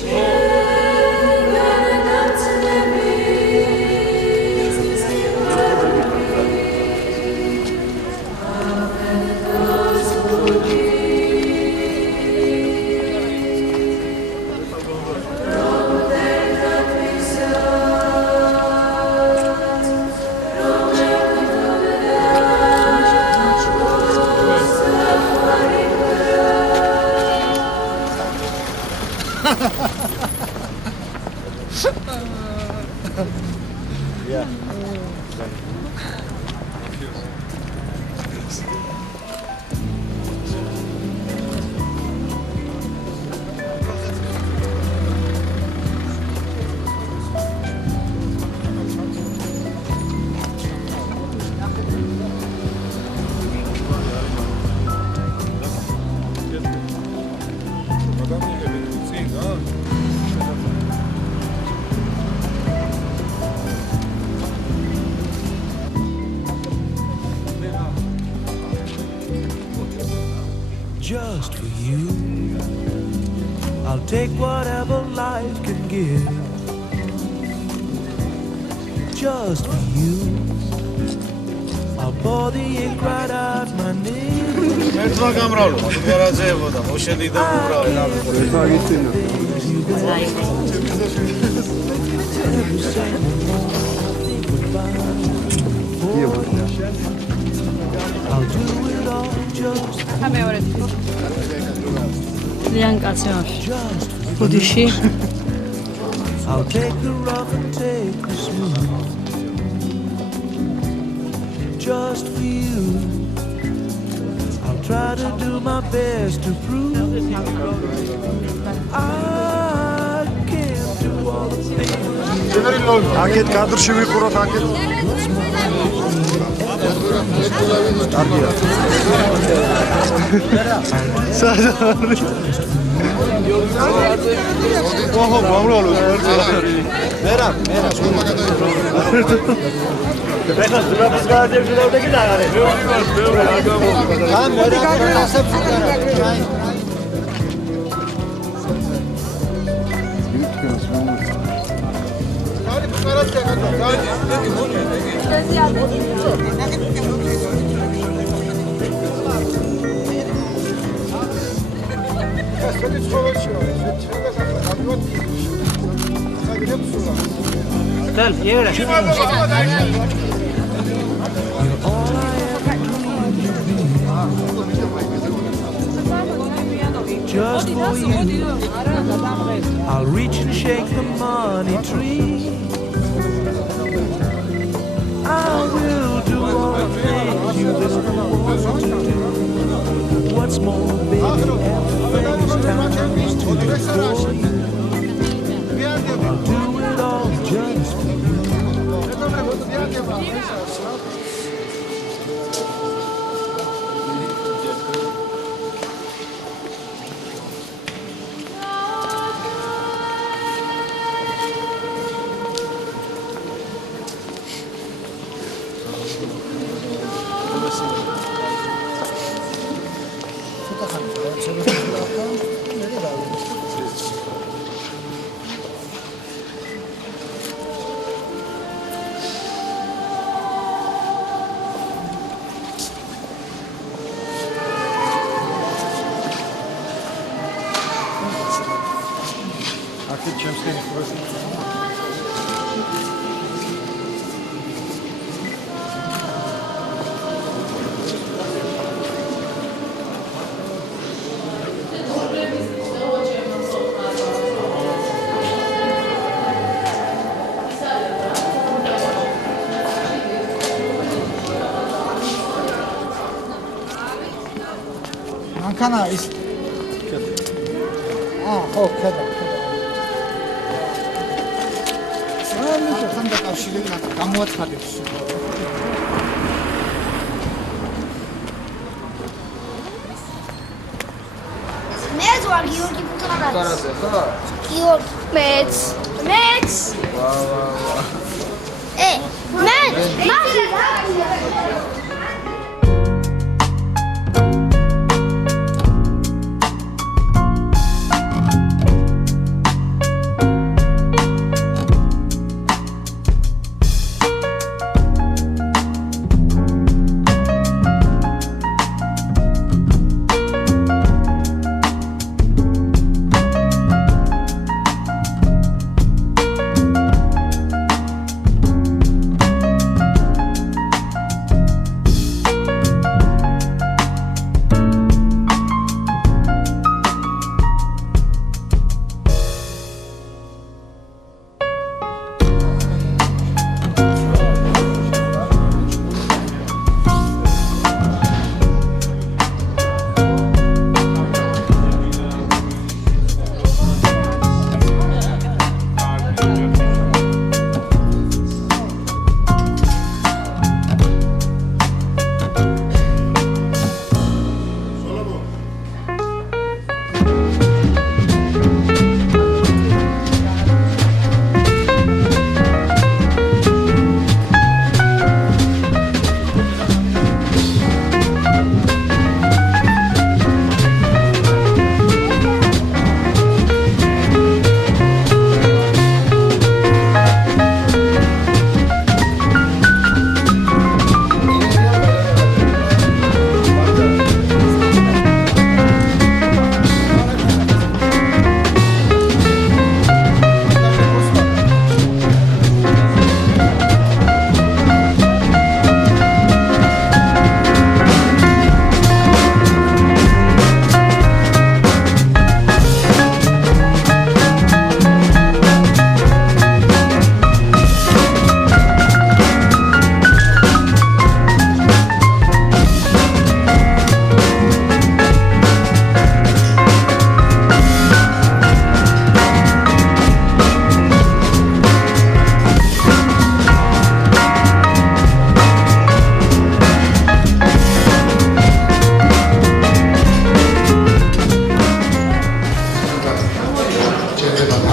Yeah. Just for you, I'll take whatever life can give. Just for you, I'll pour the ink right out my knees. ერთმა გამრავლო, ვერაძეებოდა, მოშედიდა უბრალოდ. ერთმა გიცინა. I'll do it all just I'll take the rough and take the smooth. Just for you, I'll try to do my best to prove I can't do all the things. Აკეთ კადრში ვიყუროთ აკეთ. ოჰო, გამრავლო. მერა. ეხლა ზრდას გადაჭერდი და იგი დაგარე. მეორე არ გამოვიდა. ან მერა გასებს უკარა. Just for you, I'll reach and shake the money tree. I will do all the things you've been wanting to do. What's more, baby, everything is times two for you. I'll do it all just for you. Kana is. Okay. Սրանից խնդրի կავშირին կամոց խադես։ Մեծ վար Գիորգի Պուտարաց։ Գիորգ մեծ։ Մեծ։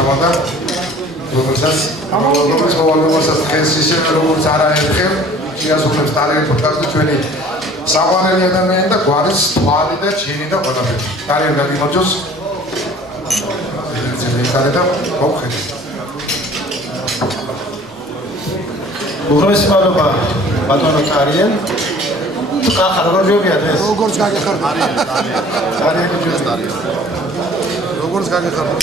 თქონდა როგორცაც მოვალებასაც ხეს ისე როგორც არაერთხელ შეასრულებს ტალენტ პოდკასტი ჩვენი საყვარელი ადამიანი და გვარის თვალი და ჩინი და ყველაფერი. ტალენტ გამიმოწოს. ეს და მოხდეს. უღრმესი მადლობა ბატონო კარიენ. ხახარ როგორია დღეს? როგორც გაგეხარდა. როგორც გაგეხარდა.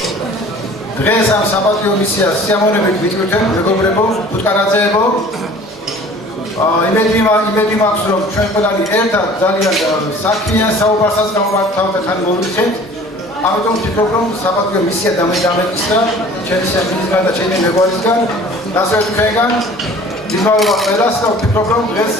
დღეს ამ საპატიო მისიას სიამოვნებით ვიტყვით მეგობრებო, ფუტკარაძეებო. იმედი მაქვს რომ ჩვენ ყველანი ერთად ძალიან საქმიან საუბარსაც გამოვართავთ ხან მოვიცეთ. ამიტომ ვფიქრობ რომ საპატიო მისია დამეკისრა ჩემი სიამოვნებისგან და ჩემი მეგობრებისგან, ასევე თქვენგან. მადლობა ყველას და ვფიქრობ რომ დღეს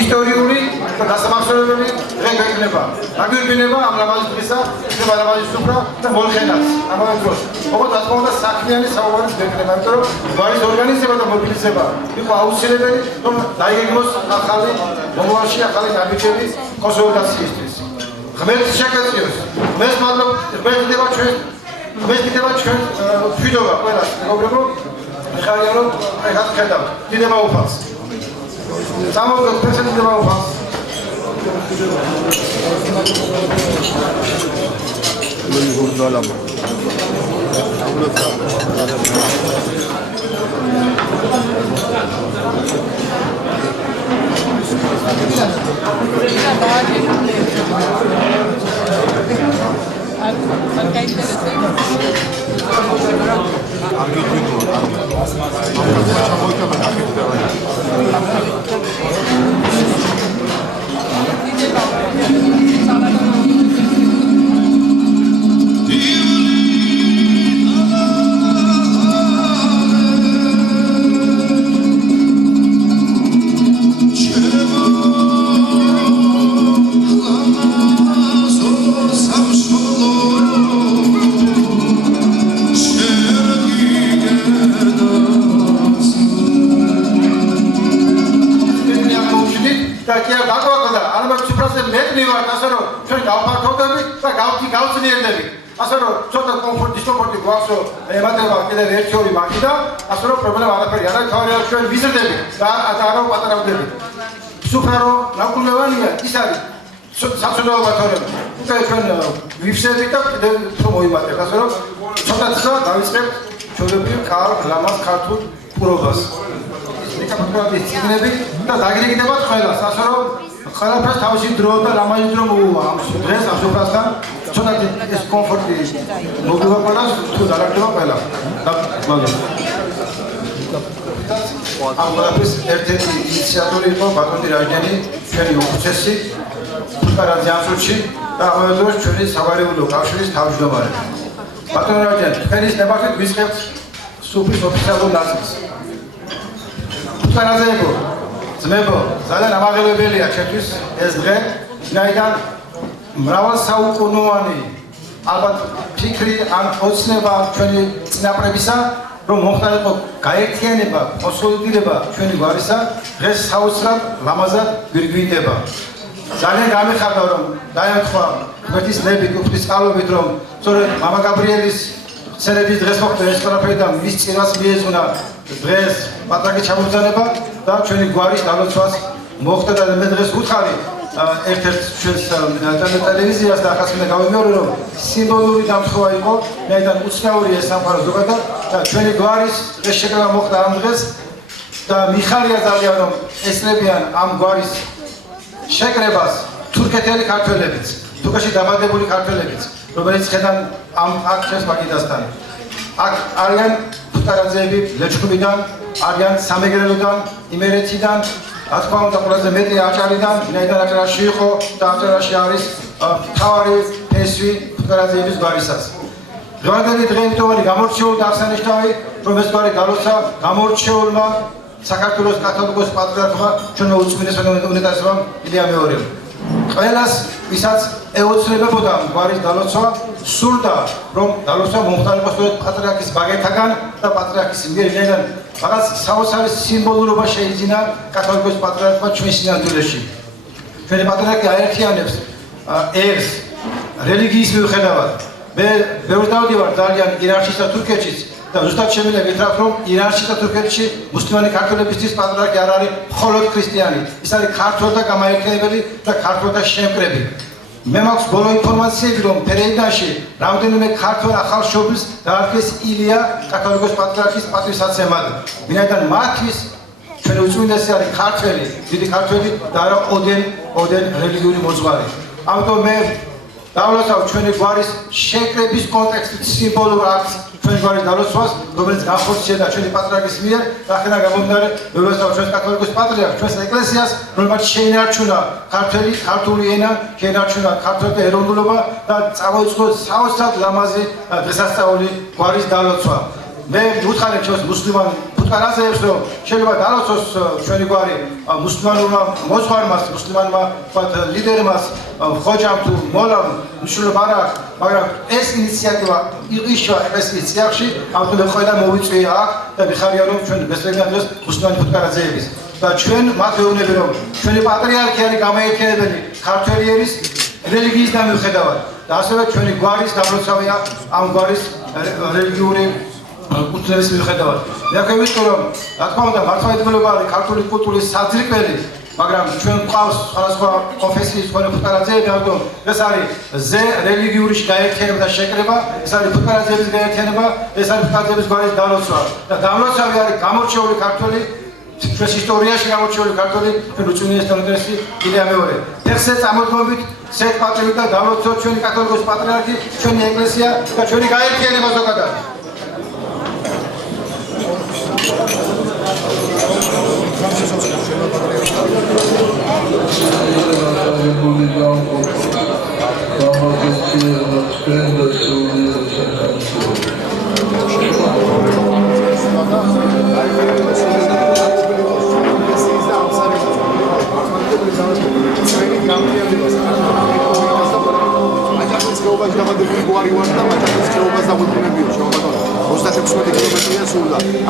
ისტორიული და დასამახსოვრებელი დღე გვექნება. აგვირგვინება ამ ლამაზი დღისა, იქნება ლამაზი სუფრა და მოხენაც. ამავე დროს, როგორც თქმა უნდა, საქმიანი საუბარი გვექნება, იმიტომ რომ გვარის ორგანიზება და მობილიზება იყო აუცილებელი, რომ დაიგეგმოს ახალი მომავალში ახალი ნაბიჯები კონსოლიდაციისთვის. ღმერთს შეგეწიოს. ღმერთს მადლობა, ღმერთს დიდება ჩვენ მშვიდობა ყველას, მეგობრებო. ხარია რომ ეხლა ხედავთ დიდება უფალს სამოგდოთ ფესენ დიდება უფალს ასე რომ ცოტა კომფორტი გვაქვს რომ ემატება კიდევ ერთი მაგიდა ასე რომ პრობლემა არაფერი არ აქვს თავი ჩვენ ვიზრდებით და არა პატარავდებით სუფრა რომ ნაკურნევანია ის არის საცოდაობა თორემ უკვე ჩვენ ვიფსებით და კიდევ მოიმატებთ ასე რომ ცოტა ცა დავიწყებთ ჩვენები ლამაზ ქართულ პურობას მეკაპროების ციგნები და დაგრიგდებათ ყველას ასე რომ ყველაფერს თავისი დრო და ლამაზი დრო მოუვა ამ დღეს ამ სუფრასთან ცოტა ეს კომფორტი მოგება ყველას თუ დაგრიგდება ყველა და მადლობა ამ ყველაფრის ერთ-ერთი ინიციატორი იყო ბატონი რაჯანი ჩვენი უხუცესი ფუტკარაძე ამ წუთში და ამავე დროს ჩვენი სავარაუდო კავშირის თავმჯდომარე ბატონი რაჯანი თქვენის ნებართვით ვისწრებთ სუფრის ოფიციალურ ნაწილს ფუტკარაძეებო ძმებო ძალიან ამაღლებელია ჩემთვის ეს დღე ვინაიდან მრავალსაუკუნოვანი ალბათ ფიქრი ან ოცნება ჩვენი წინაპრებისა რომ მოხდარიყო გაერთიანება, კონსოლიდირება ჩვენი გვარისა დღეს საოცრად ლამაზად გვირგვინდება. ძალიან გამიხარდა რომ დაემთხვა ღმერთის ნებით, უფლის წყალობით რომ სწორედ მამა გაბრიელის ხსენების დღეს მოხდა ეს ყველაფერი და მის წინას მიეძღვნა დღეს პატრაკის ჩამობრძანება და ჩვენი გვარის დალოცვას მოხდა და მე დღეს უთხარი ერთ-ერთ ჩვენს ტელევიზიას და ახაც მინდა გავიმეორო რომ სიმბოლური დამხობა იყო, მეიდან უცნაური ეს სამყარო ზოგადად და ჩვენი გვარის დღეს შეკრება მოხდა ამ დღეს და მიხარია ძალიან რომ ესწრებიან ამ გვარის შეკრებას თურქეთელი ქართველებიც, თურქეთში დაბადებული ქართველებიც, რომელიც ხედან ამ აქცეს მაგიდასთან. აქ არიან ფუტკარაძეები ლეჩხუმიდან, არიან სამეგრელოდან, იმერეთიდან რა თქმა უნდა ყველაზე მეტი აჭარიდან, ვინაიდან აჭარაში იყო და აჭარაში არის მთავარი ფესვი ფუტკარაძეების გვარისას. დღევანდელი დღეისათვის გამორჩეული და აღსანიშნავი, რომ ეს გვარი გალოცვა გამორჩეულმა საქართველოს კათოლიკოს პატრიარქმა ჩვენო უწმინდეს უნეტარესობამ ილია მეორემ. ყველას, ვისაც ეოცნებებოდა გვარის გალოცვა, სურდა, რომ გალოცვა მომხდარიყო სწორედ პატრიარქის ბაგეთაგან და პატრიარქის მიერ, ვინაიდან რაღაც საოცარი სიმბოლურობა შეიძინა კათოლიკოს პატრიარქმა ჩვენ სინამდვილეში. ჩვენი პატრიარქი აერთიანებს ერს რელიგიის მიუხედავად მე ბევრ დავდივარ ძალიან ირანშიც და თურქეთშიც და ზუსტად შემიძლია გითხრათ რომ ირანში და თურქეთში მუსლიმანი ქართველებისთვის პატრიარქი არ არის მხოლოდ ქრისტიანი ის არის ქართველ და გამაერთიანებელი და ქართველ და შემკრები მე მაქვს ბოლო ინფორმაციები რომ ფერეიდანში რამდენიმე ქართველ ახალშობილს დაარქვეს ილია კათოლიკოს პატრიარქის პატივსაცემად ვინაიდან მათთვის ჩვენ უწმინდესი არის ქართველი დიდი ქართველი და არა ოდენ რელიგიური მოძღვარი ამიტომ მე დავლოცავ ჩვენი გვარის შეკრების კონტექსტით სიმბოლურ აქტს ჩვენი გვარის დავლოცვას რომელიც განხორციელდა ჩვენი პატრიარქის მიერ რახენა გამომდინარე ვეუბნებავ ჩვენს კათოლიკოს პატრიარქს ჩვენს ეკლესიას რომელმაც შეინარჩუნა ქართული ენა შეინარჩუნა ქართველთა ეროვნულობა და წამოიწყო საოცრად ლამაზი დღესასწაული გვარის დავლოცვა მე ვუთხარებ ჩვენს მუსლიმან ფუტკარაზეებს რომ შეიძლება დალოცოს ჩვენი გვარი მუსლიმანურმა მოძღვარმა მუსლიმანმა ლიდერმას ხოჯამ თუ მოლამ მნიშვნელობა არ აქვს მაგრამ ეს ინიციატივა იყიშვა ეკლესიის წიაღში ამიტომ მე ყველა მოვიწვია აქ და ვიხარია რომ ჩვენ გესწრებიან დღეს მუსლიმანი ფუტკარაზეების და ჩვენ მათ ვეუბნები რომ ჩვენი პატრიარქი არის გამაერთიანებელი ქართველი ერის რელიგიის დამოუკიდებლად და ასევე ჩვენი გვარის დაბლოცავია ამ გვარის რელიგიური კულტურის მიხედავად. მე ვიტყოდ რომ რა თქმა უნდა მართლმადიდებლობა არის ქართული კულტურის საძირკველი, მაგრამ ჩვენ გვყავს სხვადასხვა კონფესიის ფუტკარაძეები, ამიტომ ეს არის ზე რელიგიური გაერთიანება და შეკრება, ეს არის ფუტკარაძეების გაერთიანება, ეს არის ფუტკარაძეების გვარის დალოცვა. და დამლოცავი არის გამორჩეული ქართული ჩვენს ისტორიაში გამორჩეული ქართული ჩვენ უწმინდესი და უმეტესი ილია მეორე. ეხლა წამოდგმობით სეთ პატრიარქი და დალოცოთ ჩვენი კათოლიკოს პატრიარქი, ჩვენი ეკლესია და ჩვენი გაერთიანება ზოგადად.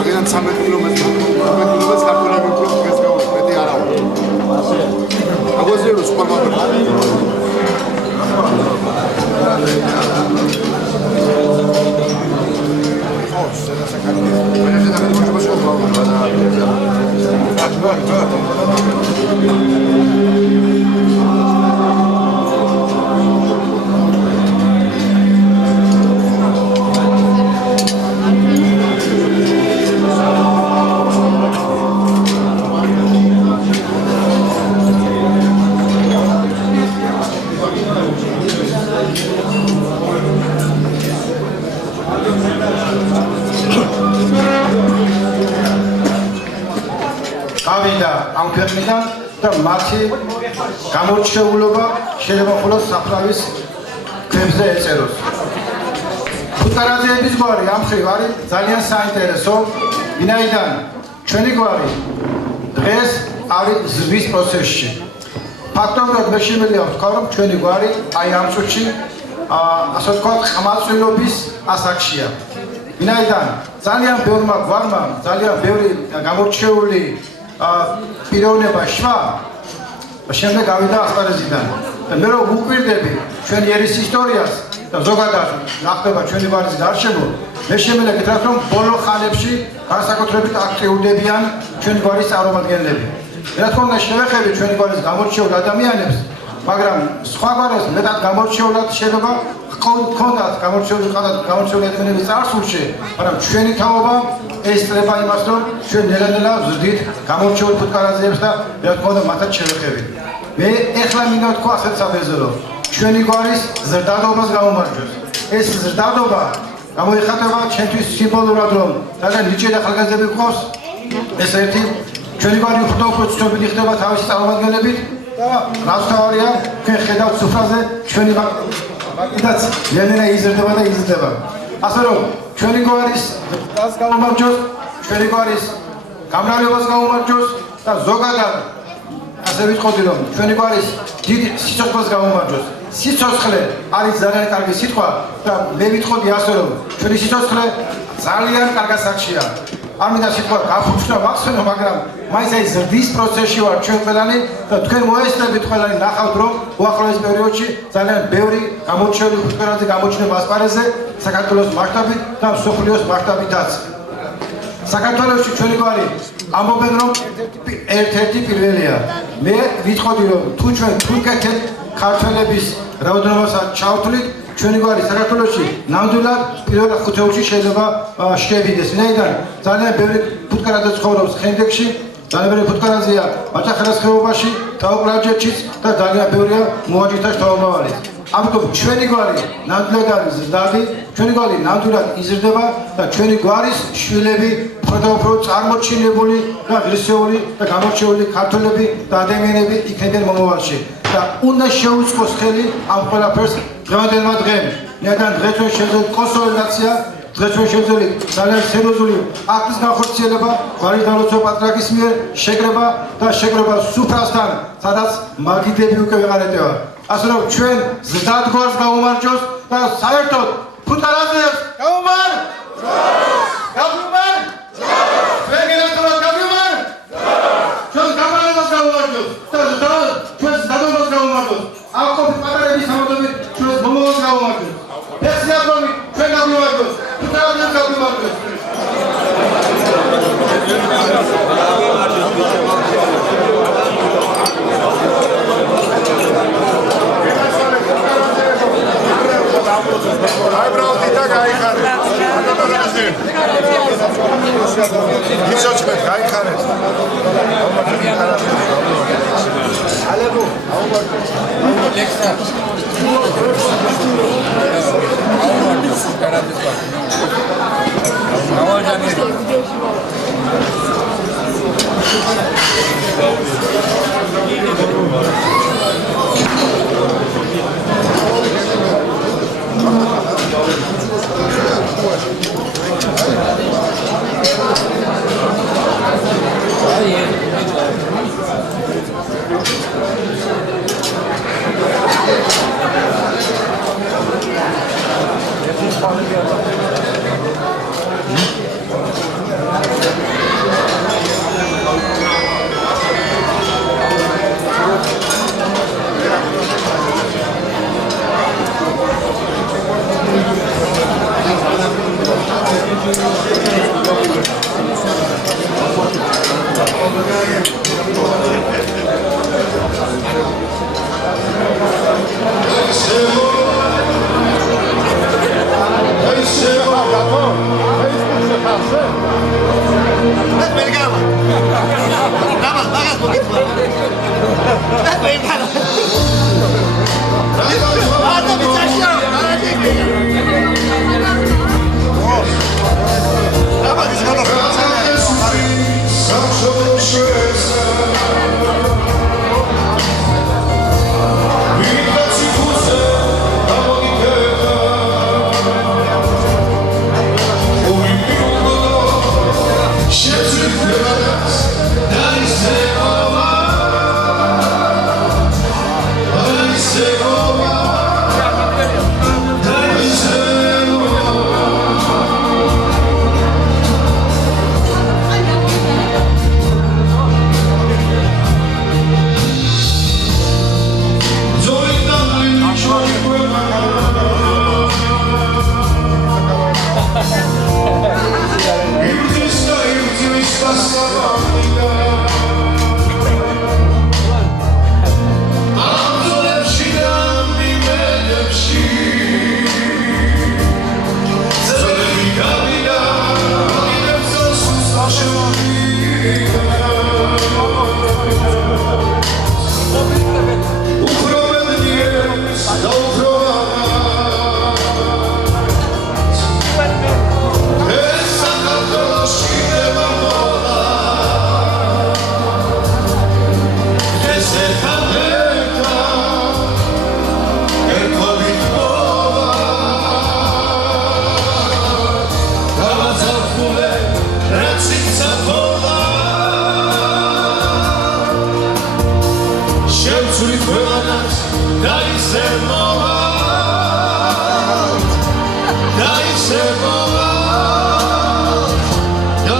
აგერან 13 კილომეტრს ქართველები უფრო დღეს გავუშვით მეტი არა აგვაზერო სუპერმარკეტი ამ ქვეყნიდან და მათი გამორჩეულობა შეიძლება მხოლოდ საფლავის ქვებზე ეწეროს. ფუტკარაძეების გვარი ამ ხრივ არის ძალიან საინტერესო, ვინაიდან ჩვენი გვარი დღეს არის ზრდის პროცესში. ფაქტობრივად მე შემიძლია ვთქვა, რომ ჩვენი გვარი აი ამ წუთში ასე ვთქვათ ხმალწვილობის ასაკშია. ვინაიდან ძალიან ბევრმა გვარმა, ძალიან ბევრი გამორჩეული პიროვნება შვა შემდეგ გავიდა ასპარეზიდან და მე რომ ვუკვირდები ჩვენი ერის ისტორიას და ზოგადად ნახდება ჩვენი გვარის გარშემო მე შემიძლია გითხრათ რომ ბოლო ხანებში განსაკუთრებით აქტიურდებიან ჩვენი გვარის წარმომადგენლები რა თქმა უნდა შევეხები ჩვენი გვარის გამორჩეულ ადამიანებს მაგრამ სხვა გვარებს მეტად გამორჩეულად შეიძლება ჰქონდათ გამორჩეული ადამიანების წარსულში მაგრამ ჩვენი თაობა ესწრება იმას რომ ჩვენ ნელა-ნელა ვზრდით გამორჩეულ ფუტკარაძეებს და რა თქმა უნდა მათაც შევეხებით მე ეხლა მინდა ვთქვა ასეთ საფერზე რომ ჩვენი გვარის ზრდადობას გაუმარჯოს ეს ზრდადობა გამოიხატება ჩვენთვის სიმბოლურად რომ რაღაც ნიჭიერი ახალგაზრდები გვყავს ეს ერთი ჩვენი გვარი უფრო ცნობილი ხდება თავისი წარმომადგენლებით და რაც თავარია ჩვენ ხედავთ სუფრაზე ჩვენი მაგიდაც ლენენა იზრდება და იზრდება ასე რომ ჩვენი გვარის დას გაუმარჯოს ჩვენი გვარის გამრავლებას გაუმარჯოს და ზოგადად ასე ვიტყოდი რომ ჩვენი გვარის დიდი სიცოცხლეს გაუმარჯოს სიცოცხლე არის ძალიან კარგი სიტყვა და მე ვიტყოდი ასე რომ ჩვენი სიცოცხლე ძალიან კარგ ასაკშია არ მინდა სიტყვა გაფუჩნა მახსენო, მაგრამ მაინც აი ზრდის პროცესში ვარ ჩვენ ყველანი და თქვენ მოესწრებით ყველანი ნახავთ რომ უახლოეს პერიოდში ძალიან ბევრი გამოჩენილი ფუტკარაზე გამოჩნდება ასპარეზზე საქართველოს მასშტაბით და მსოფლიოს მასშტაბითაც. საქართველოში ჩვენი გვარი ამბობენ რომ ერთ-ერთი პირველია. მე ვიტყოდი რომ თუ ჩვენ თურქეთით ქართველების რაოდენობასაც ჩავთვლით ჩვენი გვარი საქართველოში ნამდვილად პირველ ხუთეულში შეიძლება შევიდეს. ვინაიდან ძალიან ბევრი ფუტკარაძე ცხოვრობს ხენდექში, ძალიან ბევრი ფუტკარაძეა მაჭახელის ხეობაში, ტაო-კლარჯეთშიც და ძალიან ბევრია მოაჯირთა შთამომავალი. ამიტომ ჩვენი გვარი ნამდვილად არის ზრდადი, ჩვენი გვარი ნამდვილად იზრდება და ჩვენი გვარის შვილები უფრო წარმოჩინებული და ღირსეული და გამორჩეული ქართველები და ადამიანები იქნებიან მომავალში. და უნდა შეუწყოს ხელი ამ ყველაფერს დღევანდელმა დღემ. ნედან დღეს ჩვენ შევძლებთ კონსოლიდაცია, დღეს ჩვენ შევძლებთ ძალიან სერიოზული აქტის განხორციელება, გვარის დალოცვა პატრიარქის მიერ, შეკრება და შეკრება სუფრასთან, სადაც მაგიდები უკვე ვეღარ ეტევა. ასე რომ ჩვენ ზრდად გვარს გაუმარჯოს და საერთოდ ფუტკარაძეს გაუმარ! გაუმარ! ჩვენ გენასტურად გაუმარ! ჩვენ გამარებას გაუმარჯოს და ჩვენ ზრდადობას გაუმარჯოს. ავყოფით პატარების სამოდებით ჩვენს მომავალს გაუმარჯოს. ფესიაბრომი ჩვენ გაუმარჯოს. ფუტკარაძეს გაუმარჯოს. აი ბრალდი და გაიხარეთ. ისოჩმეთ გაიხარეთ. ალებო. ლექსა.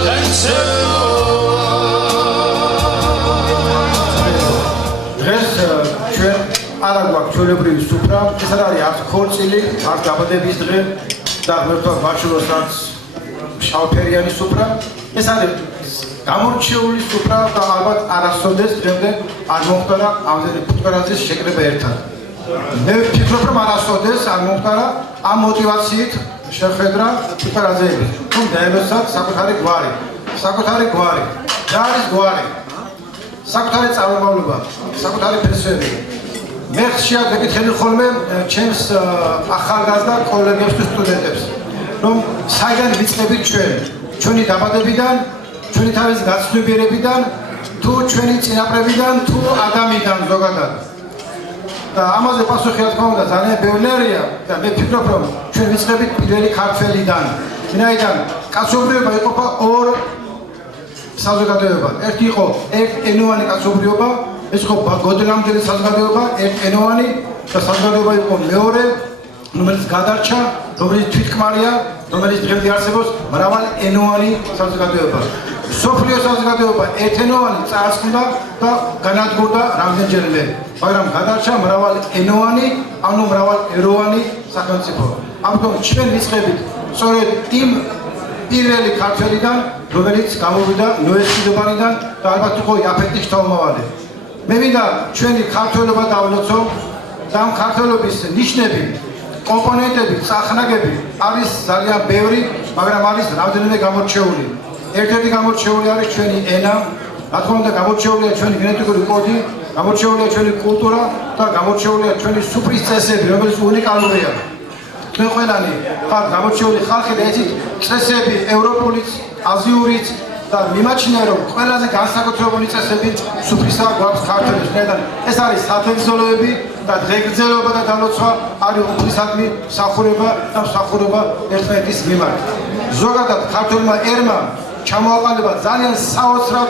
Dai se ჩვეულებრივი სუფრა, ეს არ არის არც ქორწილი, არც დაბადების დღე და ღმერთმა ბავშვობას არც შავფერიანი სუფრა. ეს არის გამორჩეული სუფრა და ალბათ არასოდეს დღემდე არ მომხდარა ამდენი ფუტკარაძის შეკრება ერთად. მე ვფიქრობ, რომ არასოდეს არ მომხდარა ამ მოტივაციით შეხვედრა ფუტკარაძეების, რომ დაემოსათ საკუთარი გვარი. საკუთარი გვარი. რა არის გვარი? საკუთარი წარმომავლობა, საკუთარი ფესვები. მე ხშირად ვეკითხები ხოლმე ჩემს ახალგაზრდა კოლეგებს თუ სტუდენტებს, რომ საიდან ვიწყებით ჩვენი დაბადებიდან, ჩვენი თავის გაცნობიერებიდან, თუ ჩვენი წინაპრებიდან, თუ ადამიანიდან ზოგადად. და ამაზე პასუხი რა თქმა უნდა ძალიან ბევრია და მე ვფიქრობ, რომ ჩვენ ვიწყებით პირველი ქართველიდან. ვინაიდან კაცობრიობა იყოფა ორ საზოგადოებად. ერთი იყო ერთენოვანი კაცობრიობა, ეს იყო გოდლამდელი საზოგადოება, ერთენოვანი და საზოგადოება იყო მეორე, რომელიც გადარჩა, რომელიც თვითკმარია, რომელიც დღემდე არსებობს მრავალენოვანი საზოგადოება. სოფლიო საზოგადოება ერთენოვანი წარსულდა და განადგურდა რამდენჯერმე, მაგრამ გადარჩა მრავალენოვანი, ანუ მრავალეროვანი სახელმწიფო. ამიტომ ჩვენ ვიწყებით სწორედ იმ პირველი ქართველიდან, რომელიც გამოვიდა ნოესტიდობანიდან და ალბათ იყო იაფეტის თავმოვალი. მე მინდა ჩვენი ქართველობა დავლოცო და ამ ქართველობის ნიშნები, კომპონენტები, წახნაგები არის ძალიან ბევრი, მაგრამ არის რამდენიმე გამორჩეული. ერთ-ერთი გამორჩეული არის ჩვენი ენა, რა თქმა უნდა გამორჩეულია ჩვენი გენეტიკური კოდი, გამორჩეულია ჩვენი კულტურა და გამორჩეულია ჩვენი სუფრის წესები, რომელიც უნიკალურია. თქვენ ყველანი ხართ გამორჩეული ხალხი და ეცით წესები ევროპულიც, აზიურიც და მიმაჩნია რომ ყველაზე განსაკუთრებული წესები სუფრისა გვაქვს ქართველებს. ეს არის სათევზოლოები და დღეგრძელობა და დალოცვა არის უფლისადმი მსახურება და მსახურება ერთმანეთის მიმართ. ზოგადად ქართულმა ერმა ჩამოაყალიბა ძალიან საოცრად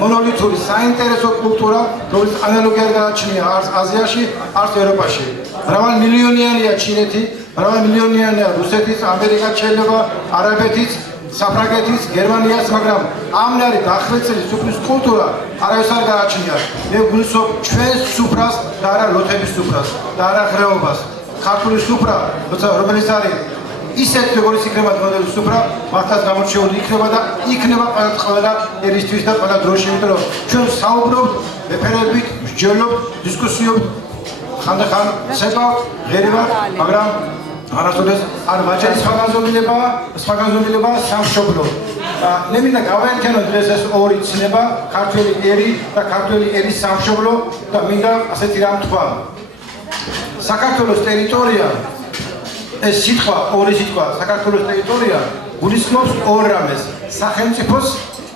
მონოლითური საინტერესო კულტურა, რომელიც ანალოგიად გააჩნია არც აზიაში, არც ევროპაში. მრავალმილიონიანია ჩინეთი, მრავალმილიონიანია რუსეთის, ამერიკაც შეიძლება, არაბეთიც, საფრანგეთის, გერმანიაც, მაგრამ ამნარი დახვეწილი სუფრის კულტურა არავის არ გააჩნია. მე ვგულისხმობ ჩვენს სუფრას და არა ლოთების სუფრას და არა ხრეობას. ქართული სუფრა, რომელიც არის ისეთ როგორც იქნება მოდელი სუფრა, მართლაც გამორჩეული იქნება და იქნება ყველა ერისთვის და ყველა დროში, იმიტომ რომ ჩვენ საუბრობთ, მეფერებით, მსჯელობთ, დისკუსიობთ, ხანდახან ცეკვავთ, ღერივართ, მაგრამ არასოდეს არ მაჭერის სხვაგანზომილება სამშობლო. მე მინდა გავაერთიანოთ დღეს ეს ორი ცნება, ქართველი ერი და ქართველი ერის სამშობლო და მინდა ასეთი რამ თქვა. საქართველოს ტერიტორია, ეს სიტყვა, ორი სიტყვა, საქართველოს ტერიტორია გულისხმობს ორ რამეს. სახელმწიფოს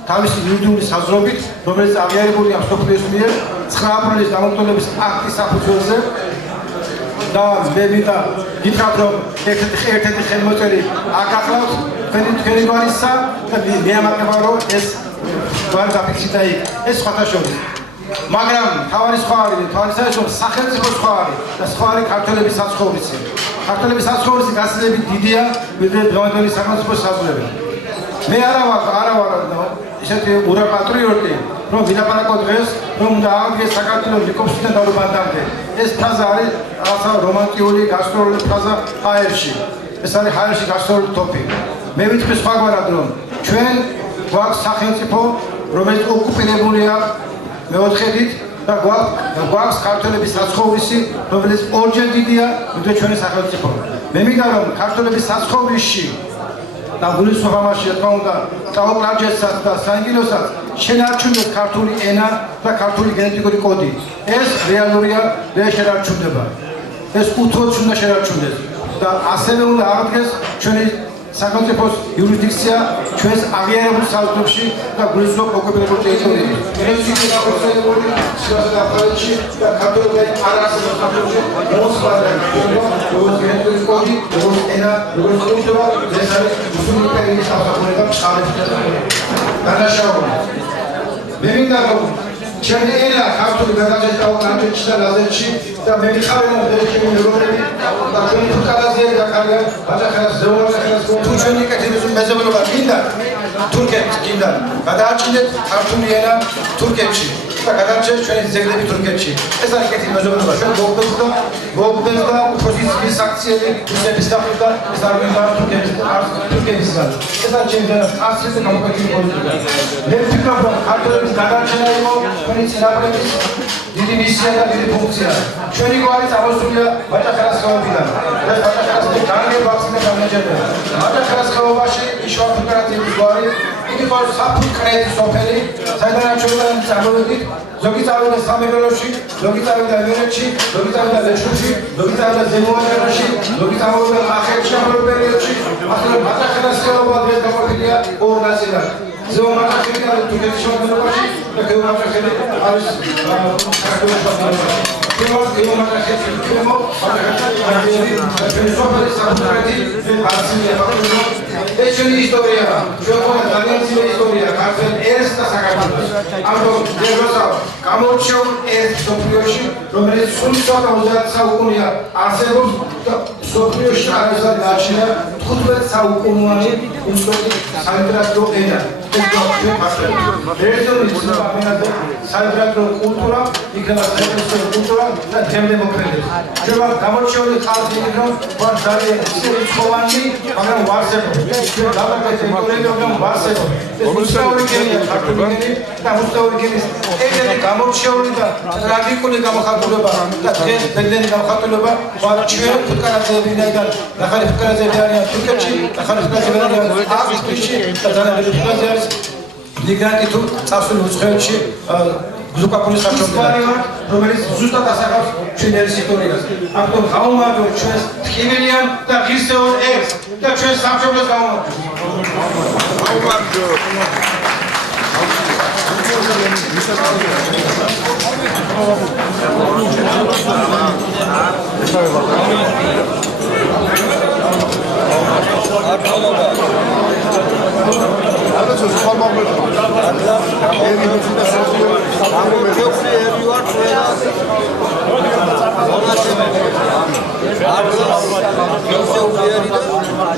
თავისი იურიდიული საზღვრებით, რომელიც აღიარებულია მსოფლიოს მიერ 9 აპრილის გამოცდილების აქტის საფუძველზე და მე მინდა გითხრათ, რომ ერთ-ერთი ხელმოწერი აქ ახლავს თქვენი გვარისა და მე ამაყება, რომ ეს გვარი დაფიქსირდა იქ. ეს სხვათა შორის. მაგრამ თავარი სხვა არის, თავარისა რომ სახელმწიფო სხვა არის და სხვა არის ქართველების საცხოვრისი. ქართველების საცხოვრისი გასძლებით დიდია, ვიდრე დღევანდელი სახელმწიფოს საზღვრები. მე არა ვარ ისეთი ურაპატრიოტი, რომ ვილაპარაკო დღეს, რომ უნდა აღდგეს საქართველოს ლიკოპსიდან დავრბანდამდე. ეს ფრაზა არის რაღაცა რომანტიკული გასტროლული ფრაზა ჰაერში. ეს არის ჰაერში გასტროლული ტოპი. მე ვიტყვი სხვაგვარად, რომ ჩვენ გვაქვს სახელმწიფო, რომელიც ოკუპირებულია მეოთხედით და გვაქვს ქართველების საცხოვრისი, რომელიც ორჯერ დიდია, ვიდრე ჩვენი სახელმწიფო. მე მინდა რომ ქართველების საცხოვრისში და გულისხმობ ამაში, რა თქმა უნდა, ტაოკლარჯეთსაც და საინგილოსაც შენარჩუნდეს ქართული ენა და ქართული გენეტიკური კოდი. ეს რეალურია და შენარჩუნდება. ეს უთუოდ უნდა შენარჩუნდეს და ასევე უნდა აღდგეს ჩვენი სახელმწიფოს იურისდიქცია ჩვენს აღიარებულ საზღვრებში და გულისხმობ ოკუპირებულ ტერიტორიებში. ეს ის განსაკუთრებული სიასათი და ქართველები არ არსებობს საქართველოში მოსვლადა როგორც გენეტიკური კოდი, როგორც ენა, როგორც კულტურა, ეს არის რუსული იმპერიის სამსახურება დანაშაული. მე მინდა რომ ჩემი ენა ქართული გადაჭეჭა უკანჭეჭი და ლაზერში და მე მიხარ რომ დღეში მეგობრები და ჩვენი ფუტკარაზე და კარგად აჭახას ზეულას ახალს თუ ჩვენი კეთილების მეზობლობა მინდა თურქებს კიდე გადააჭიდეთ ქართული ენა თურქებში და გადააჭიდეთ ჩვენი ძეგლები თურქებში. ეს არის კეთილი მეზობლობა. ჩვენ მოგბეს და პოზიციის საქციელი რუსების დახურდა ეს არ გვინდა თურქებისგან. ეს არის ჩემი ასეთი გამოყენებული პოლიტიკა. მე ვფიქრობ რომ ქართველების გადარჩენა იყო ჩვენი წინაპრების დიდი მისია და დიდი ფუნქცია. ჩვენი გვარი წამოსულია ვაჭარ-ხარისხეობიდან. ეს ვაჭარ-ხარისხეობის განლაგება ახსნა განაჯერდება. ვაჭარ-ხარისხეობაში იშვა ფედერაციის გვარი იგი ყავს საფუძკრეთის სოფელი, საიდანაც ჩვენ წარმოვიდით, ზოგი წავიდა სამეგრელოში, ზოგი წავიდა ემერეთში, ზოგი წავიდა ლეჩხუბში, ზოგი წავიდა ზემოამერიკაში, ზოგი წავიდა კახეთში ამ პერიოდში, ახლა ვაჭარ-ხარისხეობა დღეს გაყოფილია ორ ნაწილად. ზემოამერიკაში და თურქეთის შემადგენლობაში და გეომეტრიული არის საქართველოს შემადგენლობაში. ეს ჩვენი ისტორია, ჩვენ ძალიან ძლიერი ისტორია, ქართულ ერს და საქართველოს. ამიტომ ძეგლოსავ გამორჩეულ ერთ სოფლიოში, რომელიც სულ 20 საუკუნეა არსებობს და სოფლიოში არასდროს გააჩნია 15 საუკუნოვანი უსწორი სალიტერატურო ენა. სალიტერატურო კულტურა, იქნება საერთაშორისო კულტურა და თემდემოკრატია. ჩვენ გამორჩეული ხალხი ვიქნოთ, ვარ ძალიან ცხოვანი, მაგრამ ვარსებობ. ჩვენ დავაკეთე ისტორიულობამ ვარსებობ. ეს მუსტაური გენია, ქართული გენი და მუსტაური გენის ეგრე გამორჩეული და ტრაგიკული გამოხატულება და დღეს ბედნიერი გამოხატულება ვარ ჩვენ ფუტკარაძეებიდან, ნახალი ფუტკარაძეები არიან თურქეთში, ნახალი ფუტკარაძეები არიან ავსტრიაში და დანარჩენი ფუტკარაძეები მიგრანტი თუ წასული უცხოეთში ზუკაპურის ხარჯობიდან, რომელიც ზუსტად ასახავს ჩვენ ერის ისტორიას. ამიტომ გავუმარჯვოთ ჩვენს ტკივილიან და ღირსეულ ერს და ჩვენ სამშობლოს გავუმარჯვოთ.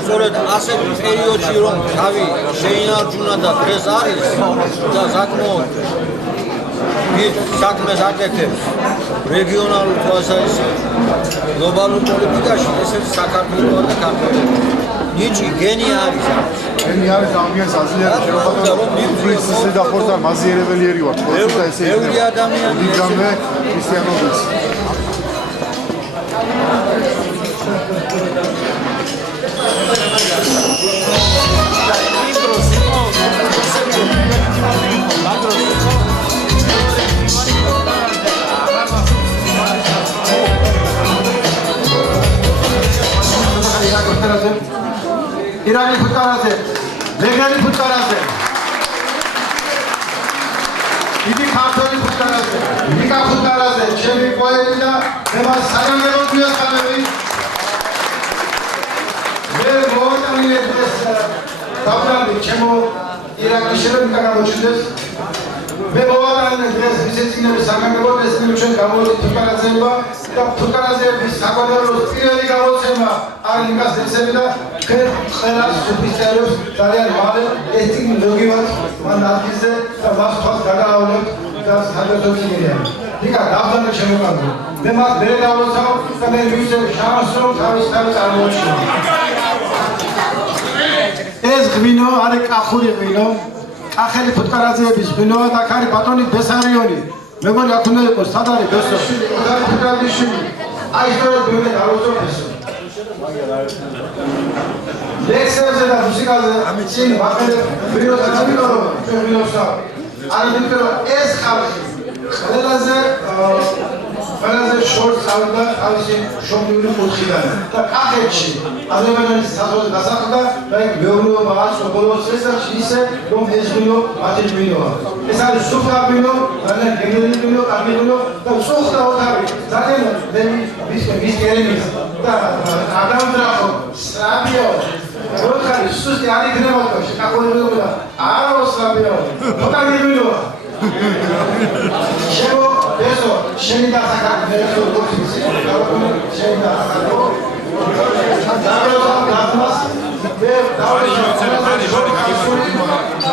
სწორედ ასეთ პერიოდში რომ თავი შეინარჩუნა და დღეს არის და საკმაოდ დიდ საქმეს აკეთებს რეგიონალურ თვალსაზრისით გლობალურ პოლიტიკაში, ესეც საქართველოს და ქართველები. ნიჭი გენი არის ამის. გენი არის ძალიან საზიანო შეფასება რომ ისე და ხორცარ მაზიერებელი ვარ თქოს და ესე ბევრი ადამიანი იგამე ქრისტიანობის ირანი ფუტკარაძე, ლეგალი ფუტკარაძე, დიდი ქართველი ფუტკარაძე, ნიკა ფუტკარაძე, ჩემი პოეტი და მემას საგანგებო გიოსხამები. მე მოვატანილე დღეს დავბრალდი ჩემო ირანის შერევა გამოჩნდეს. მე მოვატანილე დღეს ვიცეცინების საგანგებო ეს ჩვენ გამოვიდი ფუტკარაძეებმა და ფუტკარაძეების საგვარეულოს პირველი გამოცემა არის ნიკას ლექსები და ხელას ოფიცერებს ძალიან მალე ეს წიგნი მოგივათ მან ადგილზე და მას თვალს გადაავლოთ და სადაზოგიერია. ნიკა დავდანე შემოყანდი. მე მას ვერ დავლოცავ და მე ვისებ შანსს რომ თავის წარმოუჩინო. ეს ღვინო არის კახური ღვინო, კახელი ფუტკარაძეების ღვინოა და ხარი ბატონი ბესარიონი. მეგონი აქ უნდა იყოს სად არის ბესო? ფუტკარაძეში აი სწორედ მე დავუწევ ბესო. ლექსებზე და მუსიკაზე წინ ვაყენებ ღვინოს ამიტომ ჩვენ ღვინოსა არ ვიტყვი ეს ხალხი ყველაზე შორს ავიდა თავისი შობლიური კუთხიდან და კახეთში აზერბაიჯანის საზღვარზე დასახლდა და იქ მეურნეობა ასობოლოს წესებში ისე რომ ეს ღვინო მათი ღვინოა. ეს არის სუფთა ღვინო, ძალიან გემრიელი ღვინო, კარგი ღვინო და სუფთა ოთარი ძალიან მის ერემის და ადამძრახო სრაბიო როხარი სუსტი არ იქნება და შეკაყოლება არა სრაბიო ოთარი ღვინოა. შემო ესო შენი დასახადი ესო გოქის შენი დასახადი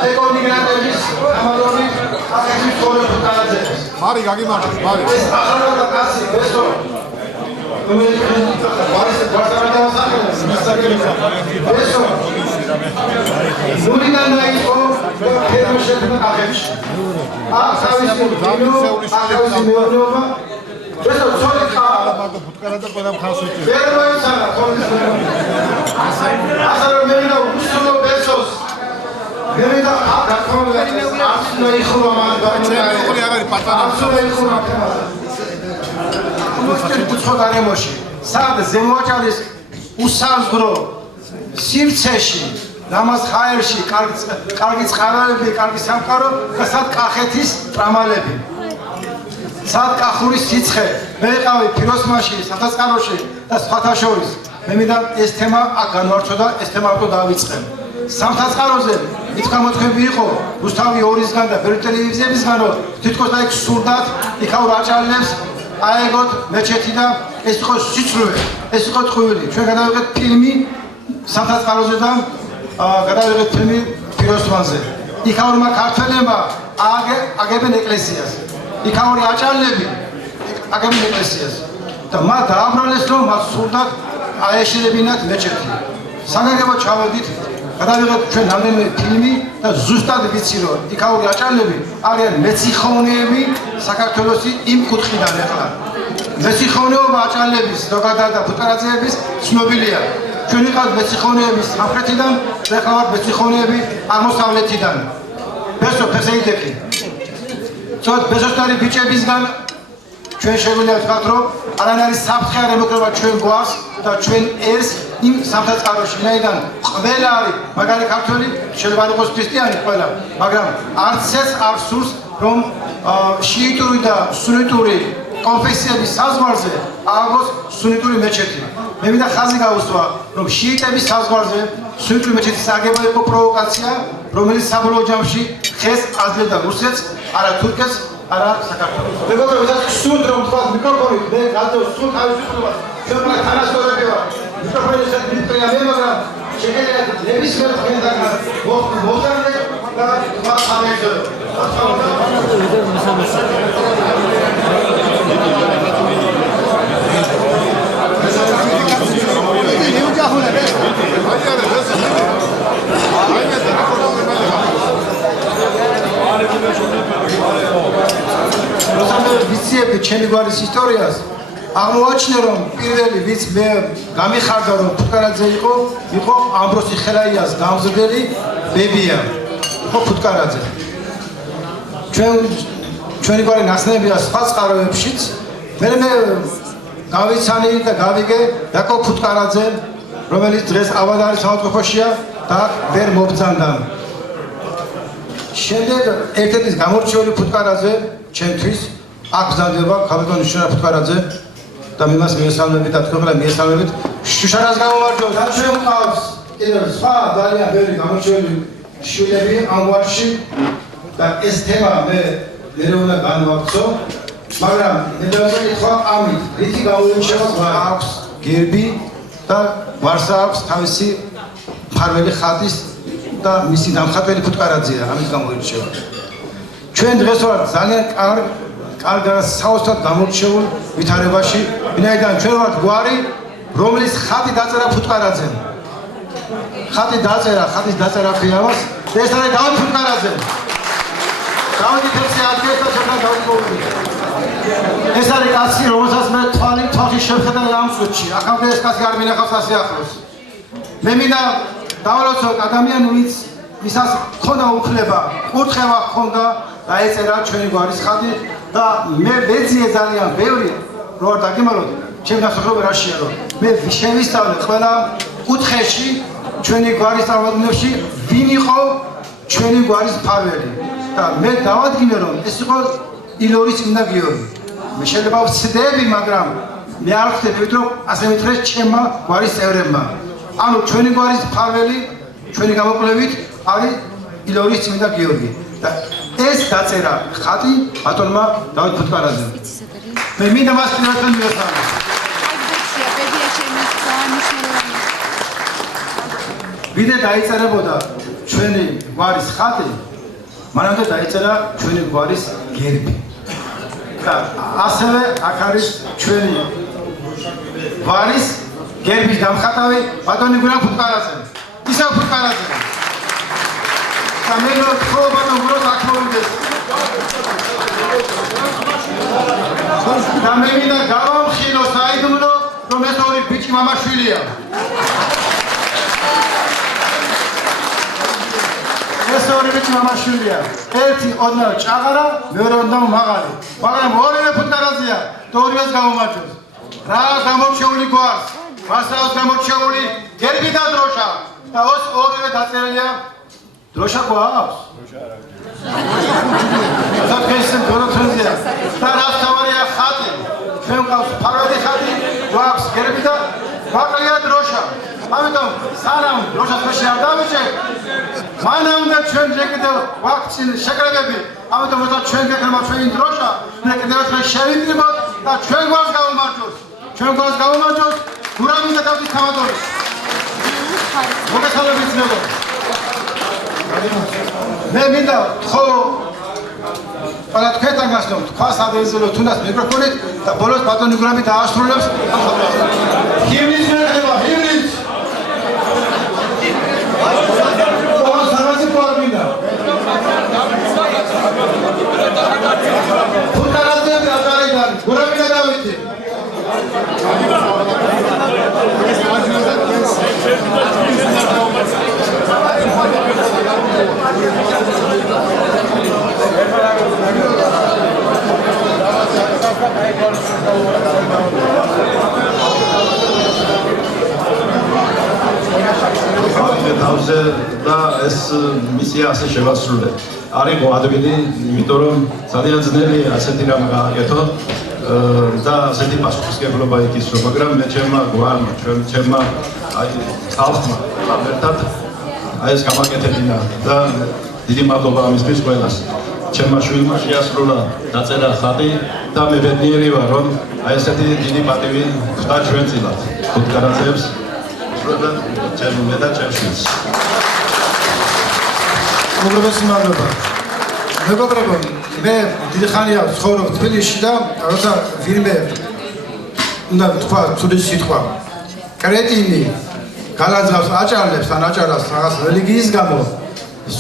ეკონიგრანტების ამალონი აქეთის ხოლმე ფუტკარაძეებს. მარი გაგიმარჯოს, მარი. ეს ახალგაზრდა კაცი, ესო. რომელიც ბარის გვარდამადა ესო. ნურიდან დაიწყო ფერმერშებმა კახეთში. ახალგაზრდა ახალგაზრდა მეურნეობა ესო ცოლი ხარ. ფუტკარაძე ყველა მხარს უჭერს. ვერ მოიცადა ცოლის ახალ მეურნეობა უსულო ბესოს. მერედა აკრონდა ასნა იხურა მან ორი აღარი პატარა. ასნა იხურა თემაზე. უცხო გარემოში სად ზემოაჭარის უსაზღვრო სივრცეში ნამას ხაერში კარგი წყაროები, კარგი სამყარო და სად კახეთის ტრამალები სად კახურის სიცხე მე ვიყავი ფიროსმაში, საფასკაროში და სხვათა შორის მე მინდა ეს თემა აქ განვარჩო და ეს თემა ავტო დავიწყე სამხატვაროზე ის გამოთქვები იყო რუსთავი 2-ისგან და ბევრი ტელევიზიებისგან რომ თითქოს და იქ სურდათ იქაურ აჭარლებს აეგოთ მეჩეთი და ეს იყო სიცრუე ეს იყო ტყუილი ჩვენ გადავიღეთ ფილმი სამხატვაროზე და გადავიღეთ ფილმი ფიროსმანზე იქაურმა ქართველებმა აგებენ ეკლესიას იქაური აჭარლები აგებენ ეკლესიას და მათ დააბრალეს რომ მათ სურდათ აეშენებინათ მეჩეთი საგანგებო ჩავედით გადავიღეთ ჩვენ რამდენიმე ფილმი და ზუსტად ვიცი რომ იქაური აჭარლები არიან მეციხოვნეები საქართველოსი იმ კუთხიდან ეხლა მეციხოვნეობა აჭარლების ზოგადად და ფუტკარაძეების ცნობილია ჩვენ ვიყავთ მეციხოვნეების სამხრეთიდან და ეხლა ვართ მეციხოვნეები აღმოსავლეთიდან ბესო ფესეიდეკი ცოტ ბესოსტარი ბიჭებისგან ჩვენ შეგვიძლია ვთქვათ რომ არანაირი არის საფრთხე არ ემუქრება ჩვენ გვარს და ჩვენ ერს იმ სამხატვაროში ვინაიდან ყველა არის მაგარი ქართველი შეიძლება არ იყოს ქრისტიანი ყველა მაგრამ არც ეს არ სურს რომ შიიტური და სუნიტური კონფესიების საზღვარზე ააგოს სუნიტური მეჩეთი მე მინდა ხაზი გავუსვა რომ შიიტების საზღვარზე სუნიტური მეჩეთის აგება იყო პროვოკაცია რომელიც საბოლოო ჯამში ხეს აძლევდა რუსეთს არა თურქეთს არა საქართველოს მეგობრებო ეს სულ რომ თქვა მიკროფონი მე გადავ სულ თავისუფლებას ჩვენ თანასწორები ვარ მიკროფონის მიწია მე მაგრამ შეიძლება ნებისმიერ ხენთან მოხდე და თქვა ამეჯო ვიციები ჩემი გვარის ისტორიას აღმოაჩინე რომ პირველი ვიც მე გამიხარდა რომ ფუტკარაძე იყო ამბროსი ხელაიას გამზრდელი ბებია ხო ფუტკარაძე ჩვენი გვარი ნაცნებია სხვა წყაროებშიც მე გავიცანი და გავიგე დაკო ფუტკარაძე რომელიც დღეს ავადარის საავადმყოფოშია და ვერ მობრძანდა შემდეგ ერთ-ერთი გამორჩეული ფუტკარაძე ჩემთვის აქ ბრძანდება ქალბატონი შუშარა ფუტკარაძე და მე მას მიესალმებით და თქვენ მიესალმებით შუშარას გამომარჯვებთ და ჩვენ ვყავს კიდევ სხვა ძალიან ბევრი გამორჩეული შვილები ამ გვარში და ეს თემა მე უნდა განვავრცო მაგრამ მე დავწერე ამით რითი გამოირჩევა აქვს გერბი და გვარს აქვს თავისი მფარველი ხატის და მისი დამხატველი ფუტკარაძეა ამით გამოირჩევა ჩვენ დღეს ვართ ძალიან კარგად საოცრად გამორჩეულ ვითარებაში ვინაიდან ჩვენ ვართ გვარი რომლის ხატი დაწერა ფუტკარაძემ ხატის დაწერა ხიავას და ეს არის დავით ფუტკარაძე დავით ფეხზე ადგეს და შეფრა დავით მოვიდა ეს არის კაცი რომელსაც მე თვალში შევხედა ამ წუთში ახლა ეს კაცი არ მინახავს ასე ახლოს მე მინდა დავალოცო ადამიანი ვისაც ქონდა უფლება კურთხევა ქონდა და ეწერა ჩვენი გვარის ხატი და მე ვეძიე ძალიან ბევრი რო არ დაგემალოთ ჩემი დასახელება რაშია რომ მე შევისწავლე ყველა კუთხეში ჩვენი გვარის წარმომადგენლებში ვინ იყო ჩვენი გვარის მფარველი და მე დავადგინე რომ ეს იყო ილორის წმინდა გიორგი მე შეიძლება ვცდები მაგრამ მე არ ვხდები რომ ასე მითხრეს ჩემმა გვარის წევრებმა ანუ ჩვენი გვარის მფარველი ჩვენი გამოკვლევით არის ილორის წმინდა გიორგი და ეს დაწერა ხატი ბატონმა დავით ფუტკარაძემ მე მინდა მას პირადად მიესალმო ვიდრე დაიწერებოდა ჩვენი გვარის ხატი, მანამდე დაიწერა ჩვენი გვარის გერბი. და ასევე აქ არის ჩვენი გვარის გერბის დამხატავი ბატონი გურამ ფუტკარაძე. ისევ ფუტკარაძე. და მე ხო ბატონ გურამ აქ მოვიდეს. და მე მინდა გავამხილო საიდუმლო, რომ ეს ორი ბიჭი მამაშვილია. ეს ორი ბიჭი მამაშვილია. ერთი ოდნავ ჭაღარა, მეორე ოდნავ მაღალი. მაგრამ ორივე ფუტკარაძეა და ორივეს გამომაჩვენს. რა გამორჩეული გვარს, მასაოს გამორჩეული გერბი და დროშა. და ოს ორივე დაწერილია დროშა გვაქვს? საფესენ გოროთენზია. და რა თავარია ხატი. ჩვენ გვაქვს ფარადი ხატი, გვაქვს გერბი და გვაქვს დროშა. ამიტომ სანამ დროშას ქვეშ არ დავიჭერ, მანამდე ჩვენ შეკიდე გვაქვს შეკრებები. ამიტომ როცა ჩვენ გეკრება ჩვენი დროშა, მე კიდევ ერთხელ შევიძლებოთ და ჩვენ გვარს გავუმარჯოს. ჩვენ გვარს გავუმარჯოს გურამის და თავის თავადორი. მოგესალმებით ძმებო. მე მინდა ხო ყველა თქვენთან გასწრებთ, თქვას ადრესელო თუნდაც მიკროფონით და ბოლოს ბატონი გურამი დაასრულებს. ჰიმნის მერხება, ჰიმნის. ფუტკარაძეები აწარიდან, გურამი და დავითი. თავზე და ეს მისია ასე შევასრულე. არ იყო ადვილი, იმიტომ რომ ძალიან ძნელია ასეთი რამ გააკეთო და ასეთი პასუხისმგებლობა იქისო, მაგრამ მე ჩემმა გვარმა, ჩემმა ხალხმა ერთად ეს გამაკეთებინა და დიდი მადლობა ამისთვის ყველას. ჩემმა შვილმა შეასრულა დაწერა ხატი და მე ბედნიერი ვარ, რომ ესეთი დიდი პატივი ხვდა ჩვენწილად. ფუტკარაძეებს სრულიად ჩემ და ჩემ შვილს. მოგრებასი მადლობა. მეგობრებო, მე დიდი ხანია ვცხოვრობ თბილისში და როცა ვინმე უნდა თქვა თულის სიტყვა კრეტინი გალაძრავს აჭარლებს ან აჭარას რაღაც რელიგიის გამო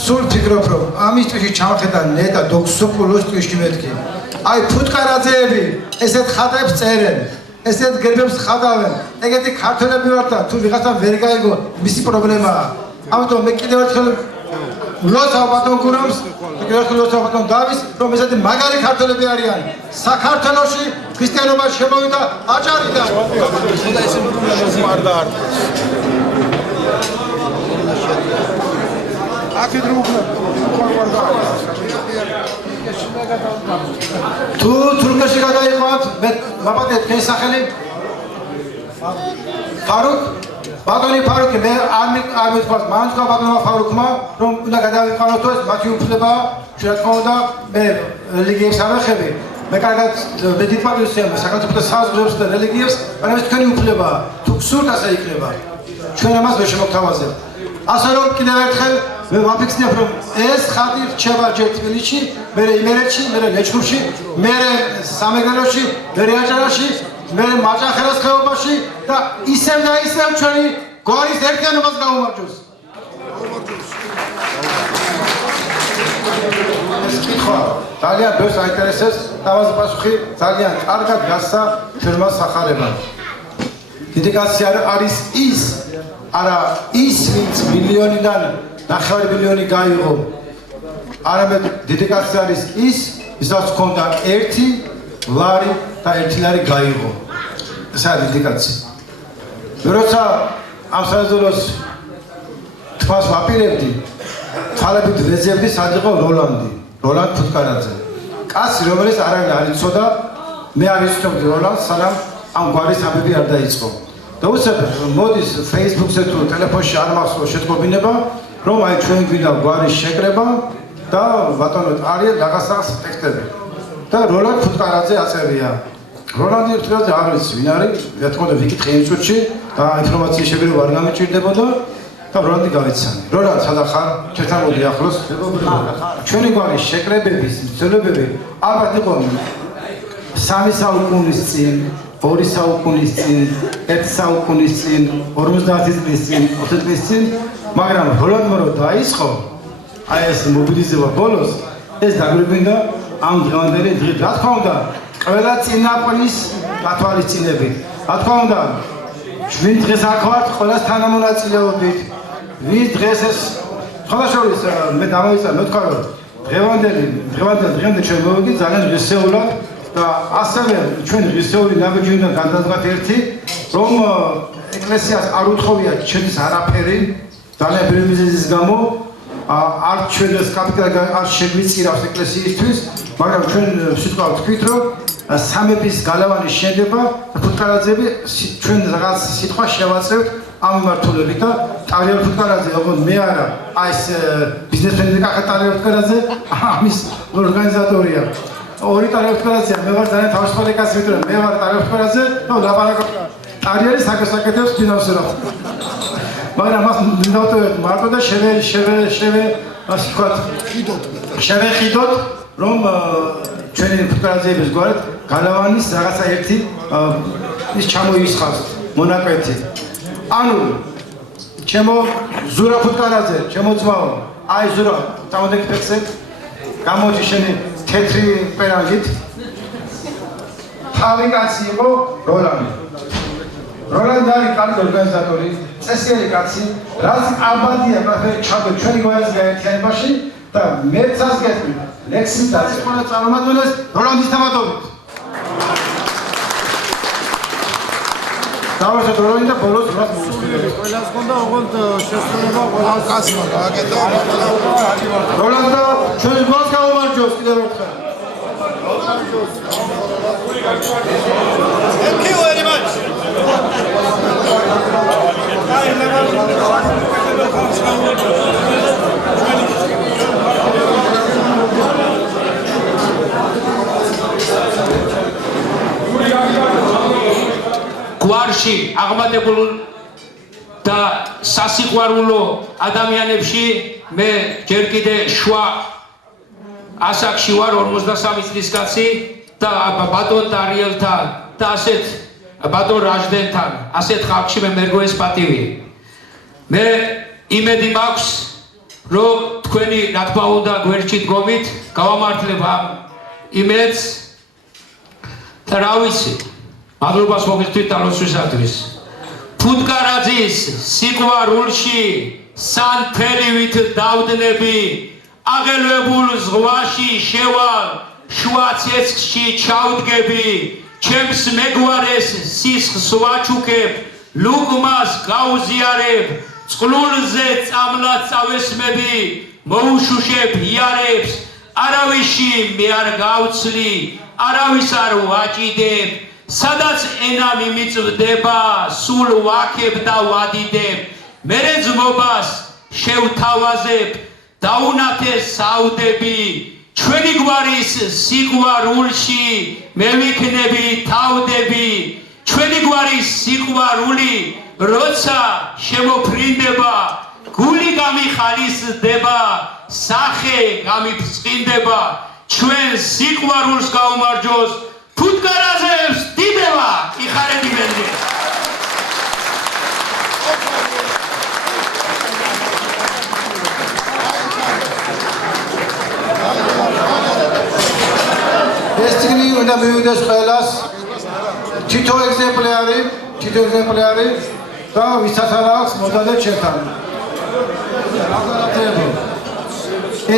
სულ ფიქრობ რომ ამის ტვიში ჩამხედა ნეტა დოქსოპულოს ტვიში მეთქი. აი ფუტკარაძეები ესეთ ხატებს წერენ, ესეთ გერბებს ხატავენ. ეგეთი ქართველები ვართ და თუ ვიღაცა ვერ გაიგო მისი პრობლემაა. ამიტომ მე კიდევ ერთხელ ლოცავ ბატონ გურამს, კიდევ ერთხელ ლოცავ ბატონ დავის, რომ ესეთი მაგარი ქართველები არიან. საქართველოში ქრისტიანობა შემოვიდა აჭარიდან. თუ თურქეთში გადაიყვანთ, მე ვაპატეთ თქვენი სახელი ფარუკ ბატონი ფარუკი, მე არ მithქვათ, მან თქვა ბატონმა ფარუკმა, რომ უნდა გადავიყვანოთ ეს მათი უფლებაა, რა თქმა უნდა, მე რელიგიებს არ ვეხები. მე კარგად დიდ პატივს ვსწრებ საქართველოს საზღვრებს და რელიგიებს, მაგრამ ეს თქვენი უფლებაა. თუ გსურთ ასე იქნება. ჩვენ ამას ვერ შემოგთავაზებთ. ასე რომ კიდევ ერთხელ მე ვაფიქსნებ, რომ ეს ხატი რჩება ჯერ თბილისში, მერე იმერეთში, მერე ლეჩხუბში, მერე სამეგრელოში, მერე აჭარაში, მერე მაჭახელას ხეობაში და ისევ და ისევ ჩვენი გვარის ერთიანობას გაუმარჯოს. ეს კითხვა ძალიან ბევრს აინტერესებს და ამაზე პასუხი ძალიან კარგად გასცა ჩვენმა სახარებამ. დედიკაცია არის ის, არა ის, ვინც მილიონიდან 9 მილიონი გაიღო. არამედ დედიკაცია არის ის, ვისაც ჰქონდა 1 ლარი და 1 ლარი გაიღო. ესაა დედიკაცია. როცა ამ საზრდოოს თვალს ვაპირებდი, თვალებით ვეძებდი, სად იყო როლანდ ფუტკარაძე. კაცი, რომელიც არავინ არ იცოდა, მე არ იცნობდი როლანდს, სანამ ამ გვარის ამბები არ დაიწყო. და უცებ მოდის Facebook-ზე თუ ტელეფონში არ მახსოვს შეტყობინება, რომ აი ჩვენ გვინდა გვარის შეკრება და ბატონო არის რაღაცა სპექტები. და როლანდ ფუტკარაძე აწერია. როლანდი ფუტკარაძე არ ვიცი ვინ არის, რა თქმა უნდა ვიკითხე იმ წუთში და ინფორმაციის შეგრევა არ გამიჭირდებოდა და როლანდი გავიცანი. როლანდ, სადა ხარ? ჩვენთან მოდი ახლოს. ჩვენი გვარის შეკრებების მცველებები ალბათ იყო 3 საუკუნის წინ, 2 საუკუნის წინ, 1 საუკუნის წინ, 50 წლის წინ, 20 წლის წინ, მაგრამ როლანდმა რო დაიწყო აი ეს მობილიზება ბოლოს, ეს დაგვირგვინდა ამ დღევანდელი დღით. რა თქმა უნდა, ყველა წინაპრის გათვალისწინებით. რა თქმა უნდა, ჩვენ დღეს აქ ვართ, ყველას თანამონაწილეობით. ვის დღეს ეს სხვადასხვის მე დამოვიწყე მეთქვა რომ დღევანდელ ჩვენ მოვიდი ძალიან ღირსეულად და ასევე ჩვენ ღირსეული ნაბიჯი უნდა გადავდგათ ერთი რომ ეკლესიას არ უთხოვია ჩვენს არაფერი ძალიან ბევრი მიზეზის გამო არ ჩვენს კაპიტალს არ შეგვიწირავს ეკლესიისთვის მაგრამ ჩვენ სიტყვა ვთქვით რომ სამეფის გალავანი შენდება და ფუტკარაძეები ჩვენ რაღაც სიტყვა შევაწევთ ამ მიმართულებით და ტარიელ ფუტკარაძე ოღონდ მე არა აი ეს ბიზნესმენი კახა ტარიელ ფუტკარაძე ამის ორგანიზატორია ორი ტარიელ ფუტკარაძეა მე ვარ ძალიან თავისუფალი კაცი ვიტყვი მე ვარ ტარიელ ფუტკარაძე და ლაპარაკობ ტარიელი საკეთებს ფინანსურად მაგრამ მას მინდავთ მარტო და ასე ვთქვათ შევეხიდოთ რომ ჩვენი ფუტკარაძეების გვარად გალავანის რაღაცა ერთი ის ჩამოისხავს მონაკვეთი ანუ ჩემო ზურა ფუტკარაძე ჩემო ძმაო აი ზურა დამოდი ფექსე გამოდი შენი თეთრი პერანგით თავი კაცი იყო როლანდი არის კარგი ორგანიზატორი წესიერი კაცი რაც აბადია ჩადო ჩვენი გვარის გაერთიანებაში და მეცას გეტყვი ლექსის დაწესება წარმატებულს როლანდის თამადობით დავარსოთ როლანდი და ბოლოს რას მოუსწრებს ყველას გონდა ოღონდ შესრულება ყველას კაცმა გააკეთა როლანდი და ჩვენი გვარს გამომარჯოს კიდევ ერთხელ Thank you very much. გვარში აღმადებულ და სასიყვარულო ადამიანებში მე ჯერ კიდე შუა ასაკში ვარ 53 წლის კაცი და ბატონ ტარიელთან და ასეთ ბატონ რაჟდენთან ასეთ ხალხში მე მერგოეს პატივი მე იმედი მაქვს რომ თქვენი რა თქმა უნდა გვერდში დგომით გავამართლებ ამ იმედს და რა ვიცი მადლობას მოგიხდით თალოსვისათვის ფუტკარაძის სიყვარულში სანთელივით დავდნები აღელვებულ ზღვაში შევალ შუა ცეცხლში ჩავდგები ჩემს მეგვარეს სისხლს ვაჩუქებ ლუგმას გავზიარებ წყლულზე წამლა წავესმები მოუშუშებ იარებს არავისი მე არ გავცლი არავის არ ვაჭიდებ სადაც ენა მიმიწვდება სულ ვაქებ და ვადიდებ მერე ძმობას შევთავაზებ დაუნათეს საუდები ჩვენი გვარის სიყვარულში მე ვიქნები თავდები ჩვენი გვარის სიყვარული როცა შემოფრინდება გული გამიხალისდება სახე გამიფრწყინდება ჩვენ სიყვარულს გაუმარჯოს ფუტკარაძეებს დიდება იხარებინებდი ეს წიგნი უნდა მივიდეს ყველას თითო ეგზემპლარი და ვისაც არ აქვს მოდადეთ ჩემთან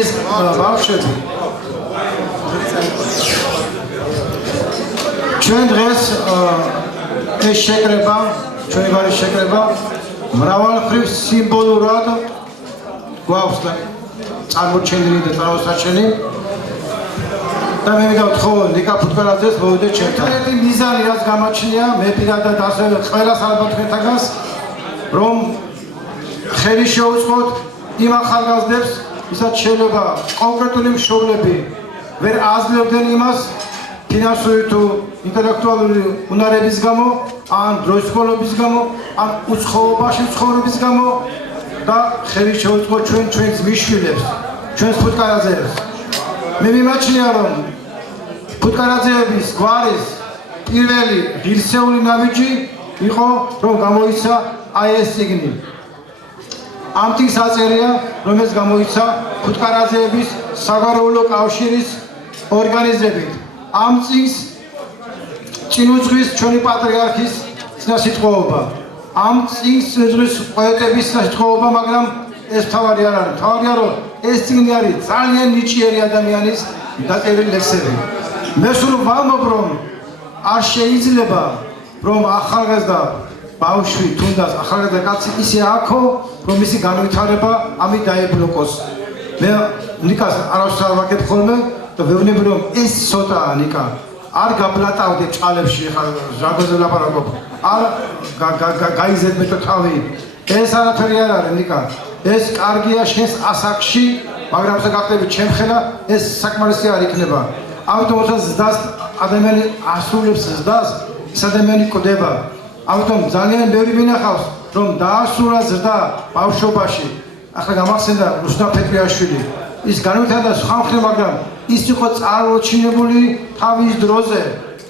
ეს ბავშვები ჩვენ დღეს ეს შეკრება ჩვენი გვარის შეკრება მრავალმხრივ სიმბოლურად გვაქვს და წარმოჩენილი და წარმოსაჩენი და მე მინდა ვთქო ნიკა ფუტკარაძეს მოვიდეთ ჩემთან. ერთი მიზანი რაც გამაჩნია მე პირადად ასევე ყველას ალბათ თქვენთაგანს რომ ხელი შეუწყოთ იმ ახალგაზრდებს ვისაც შეიძლება კონკრეტული მშობლები ვერ აძლევდნენ იმას ფინანსური თუ ინტელექტუალური უნარების გამო ან დროის სკოლების გამო ან უცხოობაში ცხოვრების გამო და ხელი შეუწყო ჩვენს მიშვილებს, ჩვენს ფუტკარაძეებს. მე მიმაჩნია რომ ფუტკარაძეების გვარის პირველი ღირსეული ნაბიჯი იყო რომ გამოიცა აი ეს წიგნი. ამ წიგნს აწერია რომელიც გამოიცა ფუტკარაძეების საგვარეულო კავშირის ორგანიზებით. ამ წიგნს წინუძღვის ჩვენი პატრიარქის წინასიტყვაობა. ამ წიგნს წინუძღვის პოეტების წინასიტყვაობა, მაგრამ ეს თავარი არ არის. თავარია რომ ეს წიგნი არის ძალიან ნიჭიერი ადამიანის დაწერილი ლექსები. მე სულ ვამბობ რომ არ შეიძლება რომ ახალგაზრდა ბავშვი თუნდაც ახალგაზრდა კაცი ისე აქო რომ მისი განვითარება ამით დაიბლოკოს. მე ნიკას არავის არ ვაკეთებ ხოლმე და ვეუბნები რომ ეს ცოტაა ნიკა. არ გაბლატავდე ჭალებში ხა ჟანგოზე ლაპარაკობ. არ გაიზედმეთო თავი. ეს არაფერი არ არის ნიკა. ეს კარგია შენს ასაკში, მაგრამ ისა გახდები ჩემხელა ეს საკმარისი არ იქნება. ამიტომ ზრდას ადამიანი ასრულებს ზრდას, ის ადამიანი კვდება. ამიტომ ძალიან ბევრი მინახავს რომ დაასრულა ზრდა ბავშვობაში. ახლა გამახსენდა რუსნა პეტრიაშვილი. ის განვითარდა სხვა მხრივ, მაგრამ ის იყო წარმოჩინებული თავის დროზე,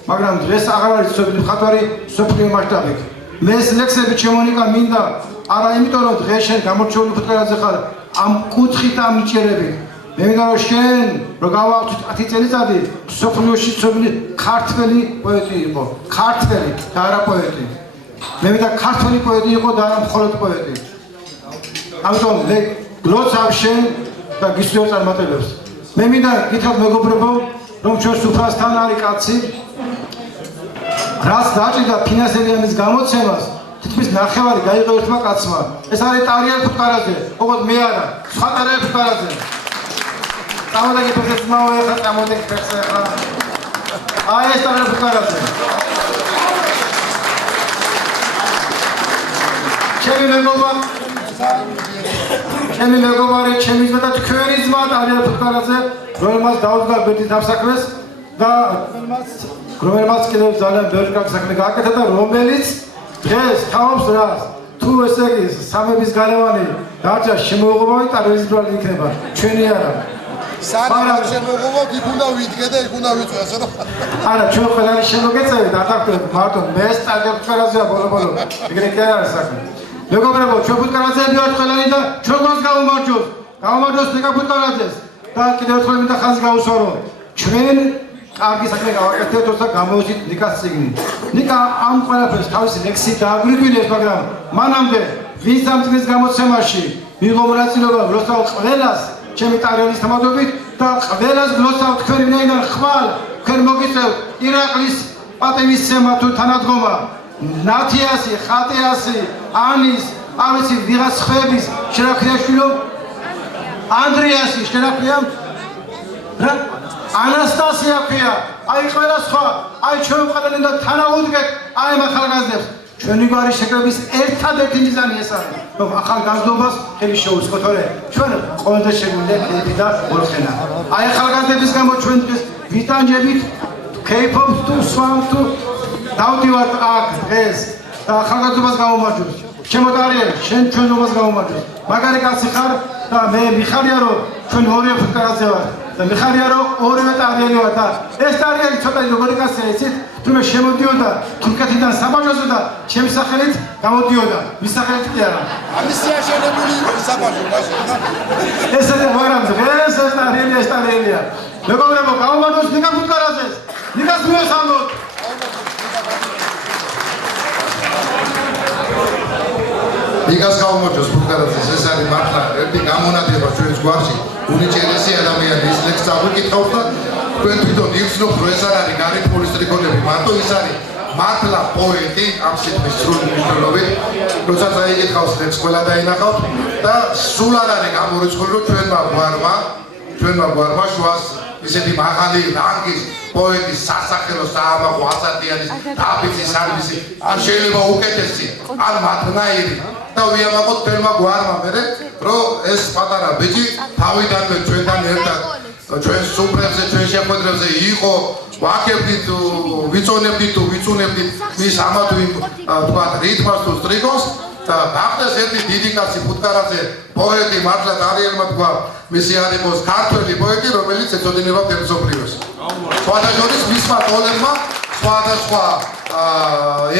მაგრამ დღეს აღარ არის ცნობილი მხატვარი სოფლიო მასშტაბით. მე ეს ლექსები ჩემონიკა მინდა არა იმიტომ რომ დღეს შენ გამორჩეული ფუტკარაძე ხარ ამ კუთხით ამ ნიჭიერებით. მე მინდა რომ შენ რო გავავთ 10 წელიწადი სოფლიოში ცნობილი ქართველი პოეტი იყო. ქართველი და არა პოეტი. მე მინდა ქართველი პოეტი იყო და არა მხოლოდ პოეტი. ამიტომ მე გლოცავ შენ და გისურვებ წარმატებებს. მე მინდა გითხრათ მეგობრებო, რომ ჩვენ სუფრასთან არის კაცი, რაც დაჭირდა ფინანსებიანის გამოცემას, თითქმის ნახევარი გაიღო ერთმა კაცმა. ეს არის ტარიელ ფუტკარაძე, ოღონდ მე არა, სხვა ტარიელ ფუტკარაძე. წამოდეგი ფეხებს მოვეხა, წამოდეგი ფეხს ეხლა. აი ეს ტარიელ ფუტკარაძე. ჩემი მეგობარი, ჩემი ძმა და თქვენი ძმა ტარიელ ფუტკარაძე, რომელმაც დაუდგა ბედის დამსაქმეს და რომელმაც კიდევ ძალიან ბევრი კარგი საქმე გააკეთა და რომელიც დღეს თავს რას თუ ესე იგი სამების გარევანი დაჭა შემოუღობავი ტარიელის ბრალი იქნება, ჩვენი არა. სანამ შემოუღობავ, იქ უნდა ვიდგე და იქ უნდა ვიწვე, ასე რომ. არა, ჩვენ ყველანი შემოგეწევით, ატაკდებით, მარტო მე ტარიელ ფუტკარაძეა ბოლო-ბოლო. ეგრე კი არ არის საქმე. მეგობრებო, ჩვენ ფუტკარაძეები ვართ ყველანი და ჩვენ მას გავუმარჯვოთ. გავუმარჯვოთ ნიკა ფუტკარაძეს და კიდევ ერთხელ მინდა ხაზს გაუსვა რომ ჩვენ კარგი საქმე გავაკეთებთ, თორსა გამოვიჭით ნიკას წიგნი. ნიკა ამ ყველაფერს თავისი ლექსით დააგვირგვინებს, მაგრამ მანამდე ვინც ამ წიგნის გამოცემაში მიიღო მონაწილეობა, გლოცავ ყველას ჩემი ტარიელის თამადობით და ყველას გლოცავ თქვენი მინაიდან ხვალ, თქვენ მოგიწევთ ირაყლის პატივისცემა თუ თანადგომა. ნათიასი, ხატიასი, ანის, არ ვიცი ვიღაც ხეების შერაქვიაშვილო, ანდრიასი შერაქვია, რა? ანასტასია ქვია, აი ყველა სხვა, აი ჩვენ ყველანი და თანაუდგეთ აი ამ ახალგაზრდებს. ჩვენი გვარის შეკრების ერთადერთი მიზანი ეს არის, რომ ახალგაზრდობას ხელი შეუწყოთ, თორე ჩვენ ყოველდღე შეგვიძლია კეიფი და ორხენა. აი ახალგაზრდების გამო ჩვენ დღეს ვიტანჯებით, კეიფობთ თუ სვამთ თუ დავდივართ აქ დღეს და ახალგაზრდობას გამომარჯვებთ. ჩემო ტარიელი, შენ ჩვენობას გამომარჯვებთ. მაგარი კაცი ხარ და მე მიხარია რომ ჩვენ ორივე ფუტკარაძე ვართ და მიხარია რომ ორივე ტარიელი ვართ და ეს ტარიელი ცოტა როგორი კაცია იცით? თუმე შემოდიოდა თურქეთიდან საბაჟოზე და ჩემი სახელით გამოდიოდა. მის სახელით კი არა. ამისია შენებული საბაჟო, ბაჟო და ესეთი ვარამ დღეს ეს ტარიელია. მეგობრებო, გამომარჯვოთ ნიკა ფუტკარაძეს. ნიკას მიესალმოთ. ნიკას გამომარჯვოს ფუტკარაძეს, ეს არის მართლა ერთი გამონადება ჩვენს გვარში. უნიჭიერესი ადამიანი ის ლექსს წავიკითხავთ და თქვენ თვითონ იხსნოთ რომ ეს არ არის გარიფული სტრიქონები, მარტო ის არის მართლა პოეტი ამ სიტყვის სრული მნიშვნელობით, როდესაც აიკითხავს ლექსს ყველა დაინახავთ და სულ არ არის გამორიცხული რომ ჩვენმა გვარმა შუას ისეთი მაღალი რანგის პოეტის სასახელო საამაყო ასათიანის დაფიცის სარვისი არ შეიძლება უკეთესი არ მათნაირი და ვიამაყოთ თელმა გვარმა მერე რომ ეს პატარა ბიჭი თავიდანვე ჩვენთან ერთად ჩვენ სუფრებზე ჩვენ შეხვედრებზე იყო ვაკებდით ვიწონებდით მის ამა თუ იმ თქვა რითმას თუ სტრიქონს და გახდეს ერთი დიდი კაცი ფუტკარაძე პოეტი მართლა არიელმა თქვა მისი არ იყოს ქართველი პოეტი რომელიც ეწოდინება მსოფლიოს სხვადასხვა მისმა ტოლებმა სხვადასხვა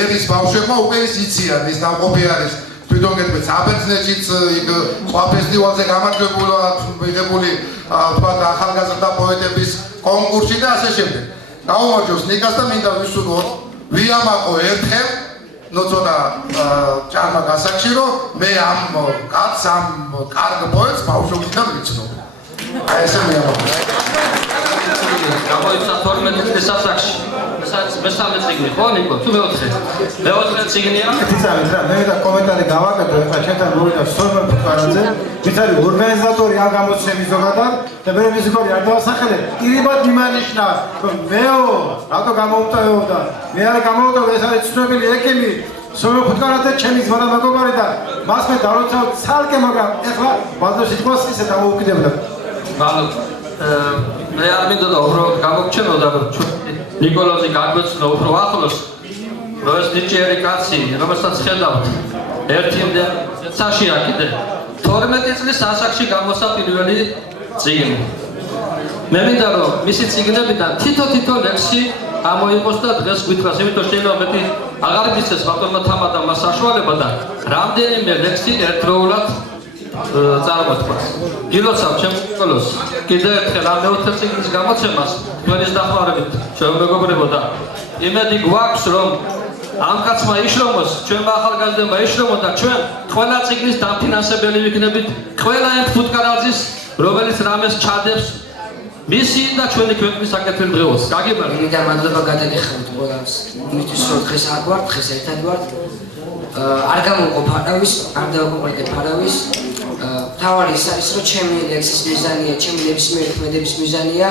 ერის ბავშვებმა უკვე ის იციან ის ნამყოფი არის თვითონ გეტყვით საბერძნეთშიც იქ სხვა ფესტივალზე გამარჯვებული თქვა ახალგაზრდა პოეტების კონკურსი და ასე შემდეგ გაუმარჯოს ნიკას და მინდა ვისურვო ვიამაყო ერთხელ ნუ ცოტა ჭარბა გასაგში რომ მე ამ კაცს ამ კარგ პოეტს ბავშვობიდან ვიცნობ აი ესე მიამაყო გამოიცა 12 წლის ასაკში მესამე წიგნი ხო ნიკო თუ მეოთხე წიგნია იცით რა მე და კომენტარი გავაკეთე ახლა ჩემთან მოვიდა სორმა ფუტკარაძე ვინც არის ორგანიზატორი ამ გამოცემის ზოგადად და მე მისგორი არ დავასახელე ირიბად მიმანიშნა რომ მეო რატო გამოვტევო და მე არ გამოვტევ ეს არის ცნობილი ექიმი სორმა ფუტკარაძე ჩემი ზმნა მეგობარი და მას მე დავროცავ ცალკე მაგრამ ახლა ბაზარში სიტყვას ისე დამოუკიდებდა მე არ მინდოდა უბრალოდ გამოგჩენოდა რომ ნიკოლოზი გაგვეცნო უფრო ახლოს რომ ეს ნიჭიერი კაცი რომელსაც ხედავთ ერთიმდე ცაშია კიდე 12 წლის ასაკში გამოსა პირველი წიგნი მე მინდა რომ მისი წიგნებიდან თითო ლექსი ამოიყოს და დღეს გვითხრას იმიტომ შეიძლება მეტი აღარ მისცეს ბატონმა თამადამ მას საშუალება და რამდენიმე ლექსი ერთდროულად წარმოთქვას. გილოცავ ჩემ ნიკოლოზს კიდევ ერთხელ ამ მეოთხე წიგნის გამოცემას თქვენის დახმარებით შემეგობრებო და იმედი გვაქვს რომ ამ კაცმა იშრომოს ჩვენმა ახალგაზრდებმა იშრომოს და ჩვენ ყველა წიგნის დამფინანსებელი ვიქნებით ყველა ერთ ფუტკარაძის რომელიც რამეს ჩადებს მისი და ჩვენი ქვეყნის საკეთილდღეობას გაგებართ მინდა მადლობა გადაგიხადოთ ყველას იმისთვის რომ დღეს არ ვართ დღეს ერთად ვართ არ გამოვყო ფარავის არ დავაყურეთ ფარავის თავარი ის არის რომ ჩემი ლექსის მიზანია ჩემი ნებისმიერი ქმედების მიზანია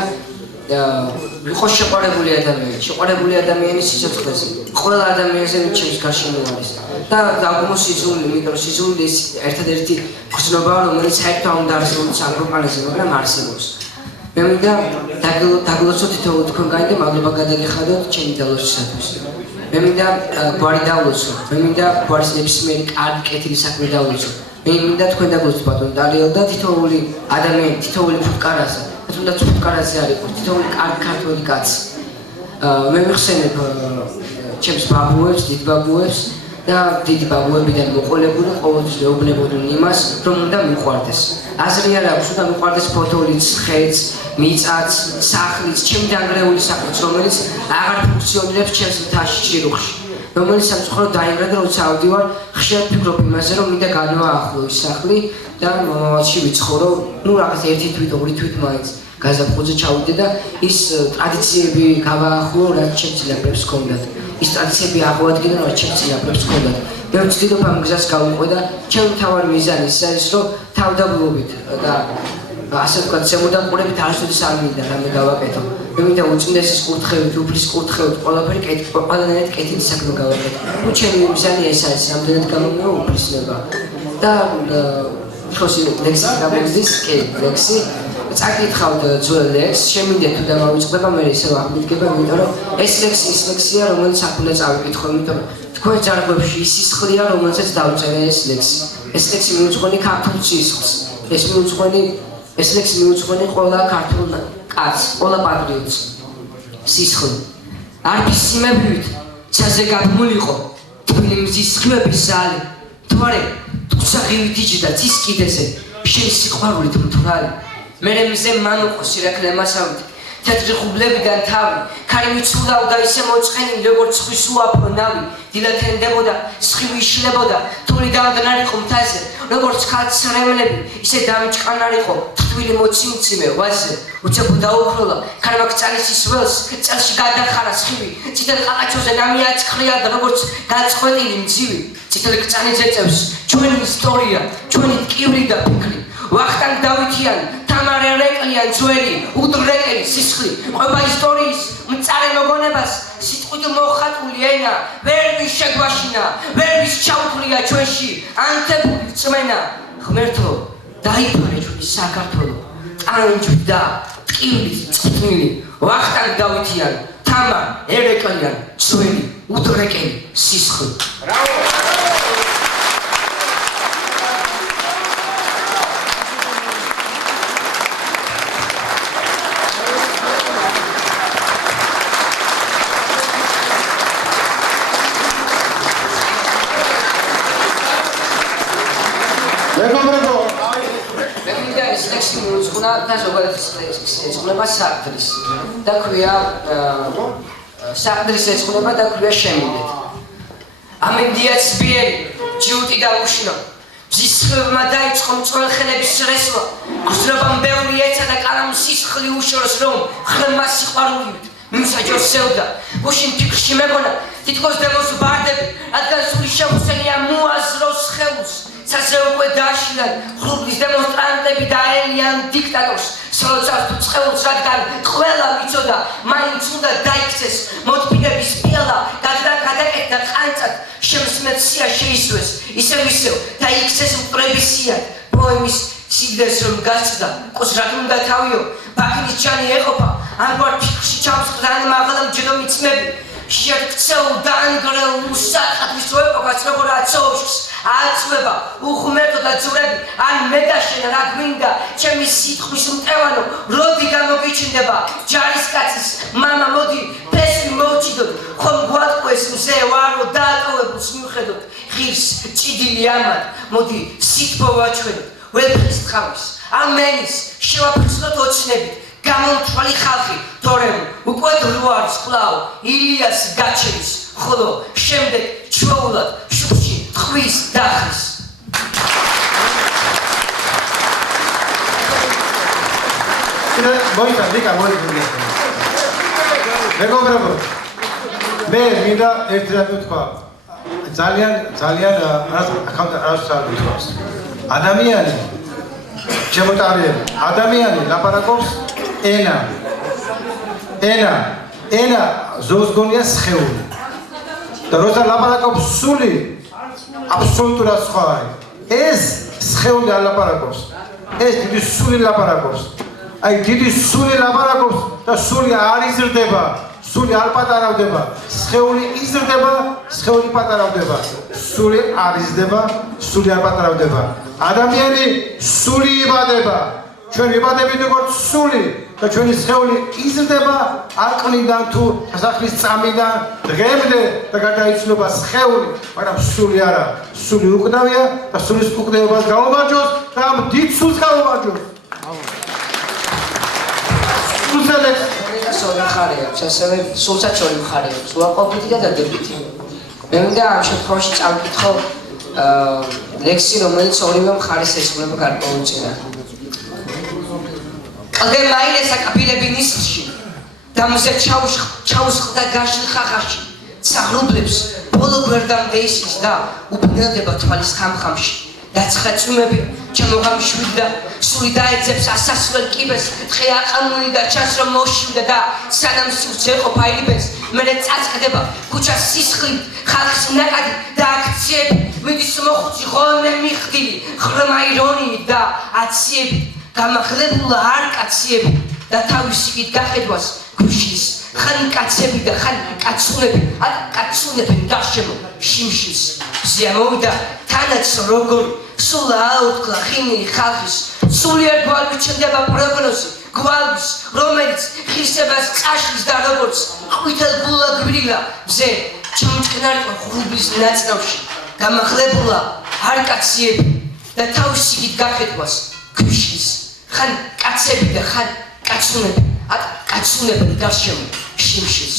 იყოს შეყვარებული ადამიანის სიცოცხლეზე ყველა ადამიანზე ვინც ჩემს გარშემო არის და დაგმოს სიზული იმიტომ რომ სიზული ის ერთადერთი გრძნობაა რომელიც საერთოდ უნდა არსებობს სამყაროზე მაგრამ არსებობს მე მინდა დაგლოცოთ თითოეულ თქვენგანი და მადლობა გადაგიხადოთ ჩემი დალოცვისათვის მე მინდა გვარი დავლოცო მე მინდა გვარის ნებისმიერი კარგი კეთილი საქმე დავლოცო მე მინდა თქვენ დაგლოცოთ ბატონ დალიო და თითოეული ადამიანი თითოეული ფუტკარაზე თუნდაც ფუტკარაზე არ იყოს თითოეული კარგი ქართველი კაცი მე მიხსენებ ჩემს ბაბუებს დიდ ბაბუებს და დიდი ბაბუებიდან მოყოლებული ყოველთვის მეუბნებოდნენ იმას რომ უნდა მიყვარდეს აზრი არ აქვს უნდა მიყვარდეს ფოთოლიც ხეც მიწაც სახლიც ჩემი დანგრეული სახლიც რომელიც აღარ ფუნქციონირებს ჩემს მთაში ჭირუხში რომელიც სამწუხაროდ დაინგრა და როცა ავდივარ ხშირად ვფიქრობ იმაზე რომ მინდა განვაახლო ის სახლი და მომავალში ვიცხოვრო ნუ რაღაც ერთი თვით ორი თვით მაინც გაზაფხულზე ჩავიდე და ის ტრადიციები გავაახლო რაც ჩემს წინაპრებს ჰქონდათ ის ტრადიციები აღვადგინე რაც ჩემს წინაპრებს ჰქონდათ მე ვცდილობ ამ გზას გავუყვე და ჩემი მთავარი მიზანი ის არის რომ თავდაბლობით და ასე ვთქვათ ზემოდანყურებით არასოდეს არ მინდა რამე გავაკეთო მე მინდა უწმინდესის კურთხევით უფლის კურთხევით ყველაფერი ყველანაირად კეთილი საქმე გავაკეთო ნუ ჩემი მიზანია ეს არის რამდენად გამომეო უფლისნება და ხოსი ლექსი გამოგზის ლექსი წაკითხავთ ძველ ლექსს შემინდა თუ დამავიწყდება მე ისევ აღმიდგება იმიტომ რომ ეს ლექსი ის ლექსია რომელიც აქ უნდა წავიკითხო იმიტომ რომ თქვენ ჯარგვებში ის სისხლია რომელსაც დავწერე ეს ლექსი ეს ლექსი მიუძღვენი ქართულ სისხლს ეს ლექსი მიუძღვენი ყველა ქართულ კაცს ყველა პატრიოტს სისხლი არფის სიმებრივით ცაზე გადმულიყო თბილი მზის სხივების ზალი თვარე თუსაღივი დიჯდა ცის კიდეზე შენი სიყვარულით მთვრალი მერე მზე მანუყო სირაქლე მასავით თეთრი ხუბლებიდან თავი ქარი მიცულავდა ისე მოწყენილი როგორც ხვის უაფრო ნავი დილათენდებოდა სხივი იშლებოდა თული დაადნარიყო მთაზე როგორც ქაცრემლები ისე დამჭყანარიყო თბილი მოციმციმე ვაზზე უცებ დაუხროლა ქარმა კწალისის ველს წელში გადახარა სხივი წითელ ყაყაჩოზე ნამიაცხრია და როგორც გაწყვეტილი მცივი წითელ კწანი ძეწევს ჩვენი ისტორია ჩვენი ტკივრი და ფიქრი ვახტანგ დავითიანი თამარე რეკლიან ძველი უდრეკელი სისხლი ყვება ისტორიის მწარე მოგონებას სიტყვით მოხატული ენა ვერვის შეგვაშინა ვერვის ჩაუთვლია ჩვენში ანთებული წმენა ღმერთო დაიფარე ჩვენი საქართველო ტანჯვით და ტკივილით წვნილი ვახტანგ დავითიანი თამარე რეკლიან ძველი უდრეკელი სისხლი ეს ლექსი მიუძღვნა და ზოგადად ეძღვნება საყდრის და ქვია საყდრის ეძღვნება და ქვია შემილეთ. ამენდიაც ბიერი ჯიუტი და უშნო ზისხმა დაიწყო მწვრთნელების რესვა გრძნობამ ბევრი ეცა და კალამ სისხლი უშოროს რომ ხმა სიყვარულით მიმსაჯოს სევდა გუშინ ფიქრში მეგონა თითქოს დემოს ვარდები რადგან სული შეუცელია მოაზროს ხელს სასე უკვე დააშინან ხუბლის დემონსტრანტები და ელიან დიქტატორს სოლოცავს თუ წყეულს რადგან ყველა მიცოდა მაინც უნდა დაიქცეს მოთმინების პიალა გადაკეთდა ყანწად შემსმეცია შეისვეს ისევ დაიქცეს მტრებისიად პოემის სიდეს რომ გასცდა ყოსრად უნდა თავიო ბაქნის ჯანი ეყოფა ამგვარ ფიქრში ჩამსყრდანი მაღლა მჯდო მიცმები შექცეულ დაანგრეულ მუსახატის ეპოქას როგორ აცოშს აწვება უხმერთო და ძურები ან მედაშენ რა გვინდა ჩემი სიტყვის მტევანო როდი გამოგიჩნდება ჯარისკაცის მამა მოდი ფესი მოვჭიდოთ ხომ გვატყუეს მზე ვარო დაატოვებულს მივხედოთ ღირს ჭიდილი ამად მოდი სიტყვა ვაჩვენოთ ვეფრის თხავის ამენის შევაფრთხილოთ ოცნებით გამომთვალი ხალხი თორემ უკვე დრო არის კვლავ ილიას გაჩენის ხოლო შემდეგ ჩვეულად შუბში თხვის დახრის მოიცა დიკა მოიცა მეგობრებო მე მინდა ერთი რამე ვთქვა ძალიან რას ვთქვას ადამიანი შემოტარიელი ადამიანი ლაპარაკობს ენა ზოგზგონია სხეული და როცა ლაპარაკობს სული აბსოლუტურად სხვა არის ეს სხეული არ ლაპარაკობს ეს დიდი სული ლაპარაკობს აი დიდი სული ლაპარაკობს და სული არ იზრდება სული არ პატარავდება სხეული იზრდება სხეული პატარავდება სული არ იზრდება სული არ პატარავდება ადამიანი სული იბადება ჩვენ ვიბადებით როგორც სული და ჩვენი სხეული იზრდება არყნიდან თუ სასახლის წამიდან დღემდე და გადაიცნობა სხეული მაგრამ სული არა სული უკდავია და სულის უკდევებას გაუმარჯოს და ამ დიდ სულს გაუმარჯოს სულზელებს სული მხარე აქვს ასევე სულსაც ორი მხარე აქვს უარყოფითი და დადებითი მე მინდა ამ შემთხვევაში წავკითხო ლექსი რომელიც ორივე მხარეს ეძღვნება გარკვეულწილად კლდე მაინესა კაბილები ნისლში დამზე ჩაუსხდა გაშლ ხახაში საღრუბლებს ბოლო გვერდამდე ისის და უბნელდება თვალის ხამხამში დაცხეწუმები ჩამოღამშვიდა სული დაეძებს ასასვლელ კიბეს დღე აყანული და ჩანს რომ მოშინდა და სანამ სულზე ყოფა იბეს მერე წაწყდება ქუჩას სისხლით ხალხის ნაკადი და აქციები მიდის მოხუცი ხოლმე მიხდილი ხრმა ირონიით და აციებით გამახლებულა არ კაციები და თავისით გახედვას გუშის ხან კაცები და ხან კაცუნები კაცუნებენ გარშემო შიმშილს ზემოვიდა თანაც როგორ სულ აუთქლა ხინი ხალხის სულიერ გვალვით ჩნდება პროგნოზი გვალვის რომელიც ხისებას წაშლის და როგორც ყვითელ გულა გვირილა მზე ჩამჭკნარიყო ხუბლის ნაწნავში გამახლებულა არ კაციები და თავისით გახედვას გუშის ხან კაცები და ხან კაცუნები კაცუნებენ გარშემო შიმშილს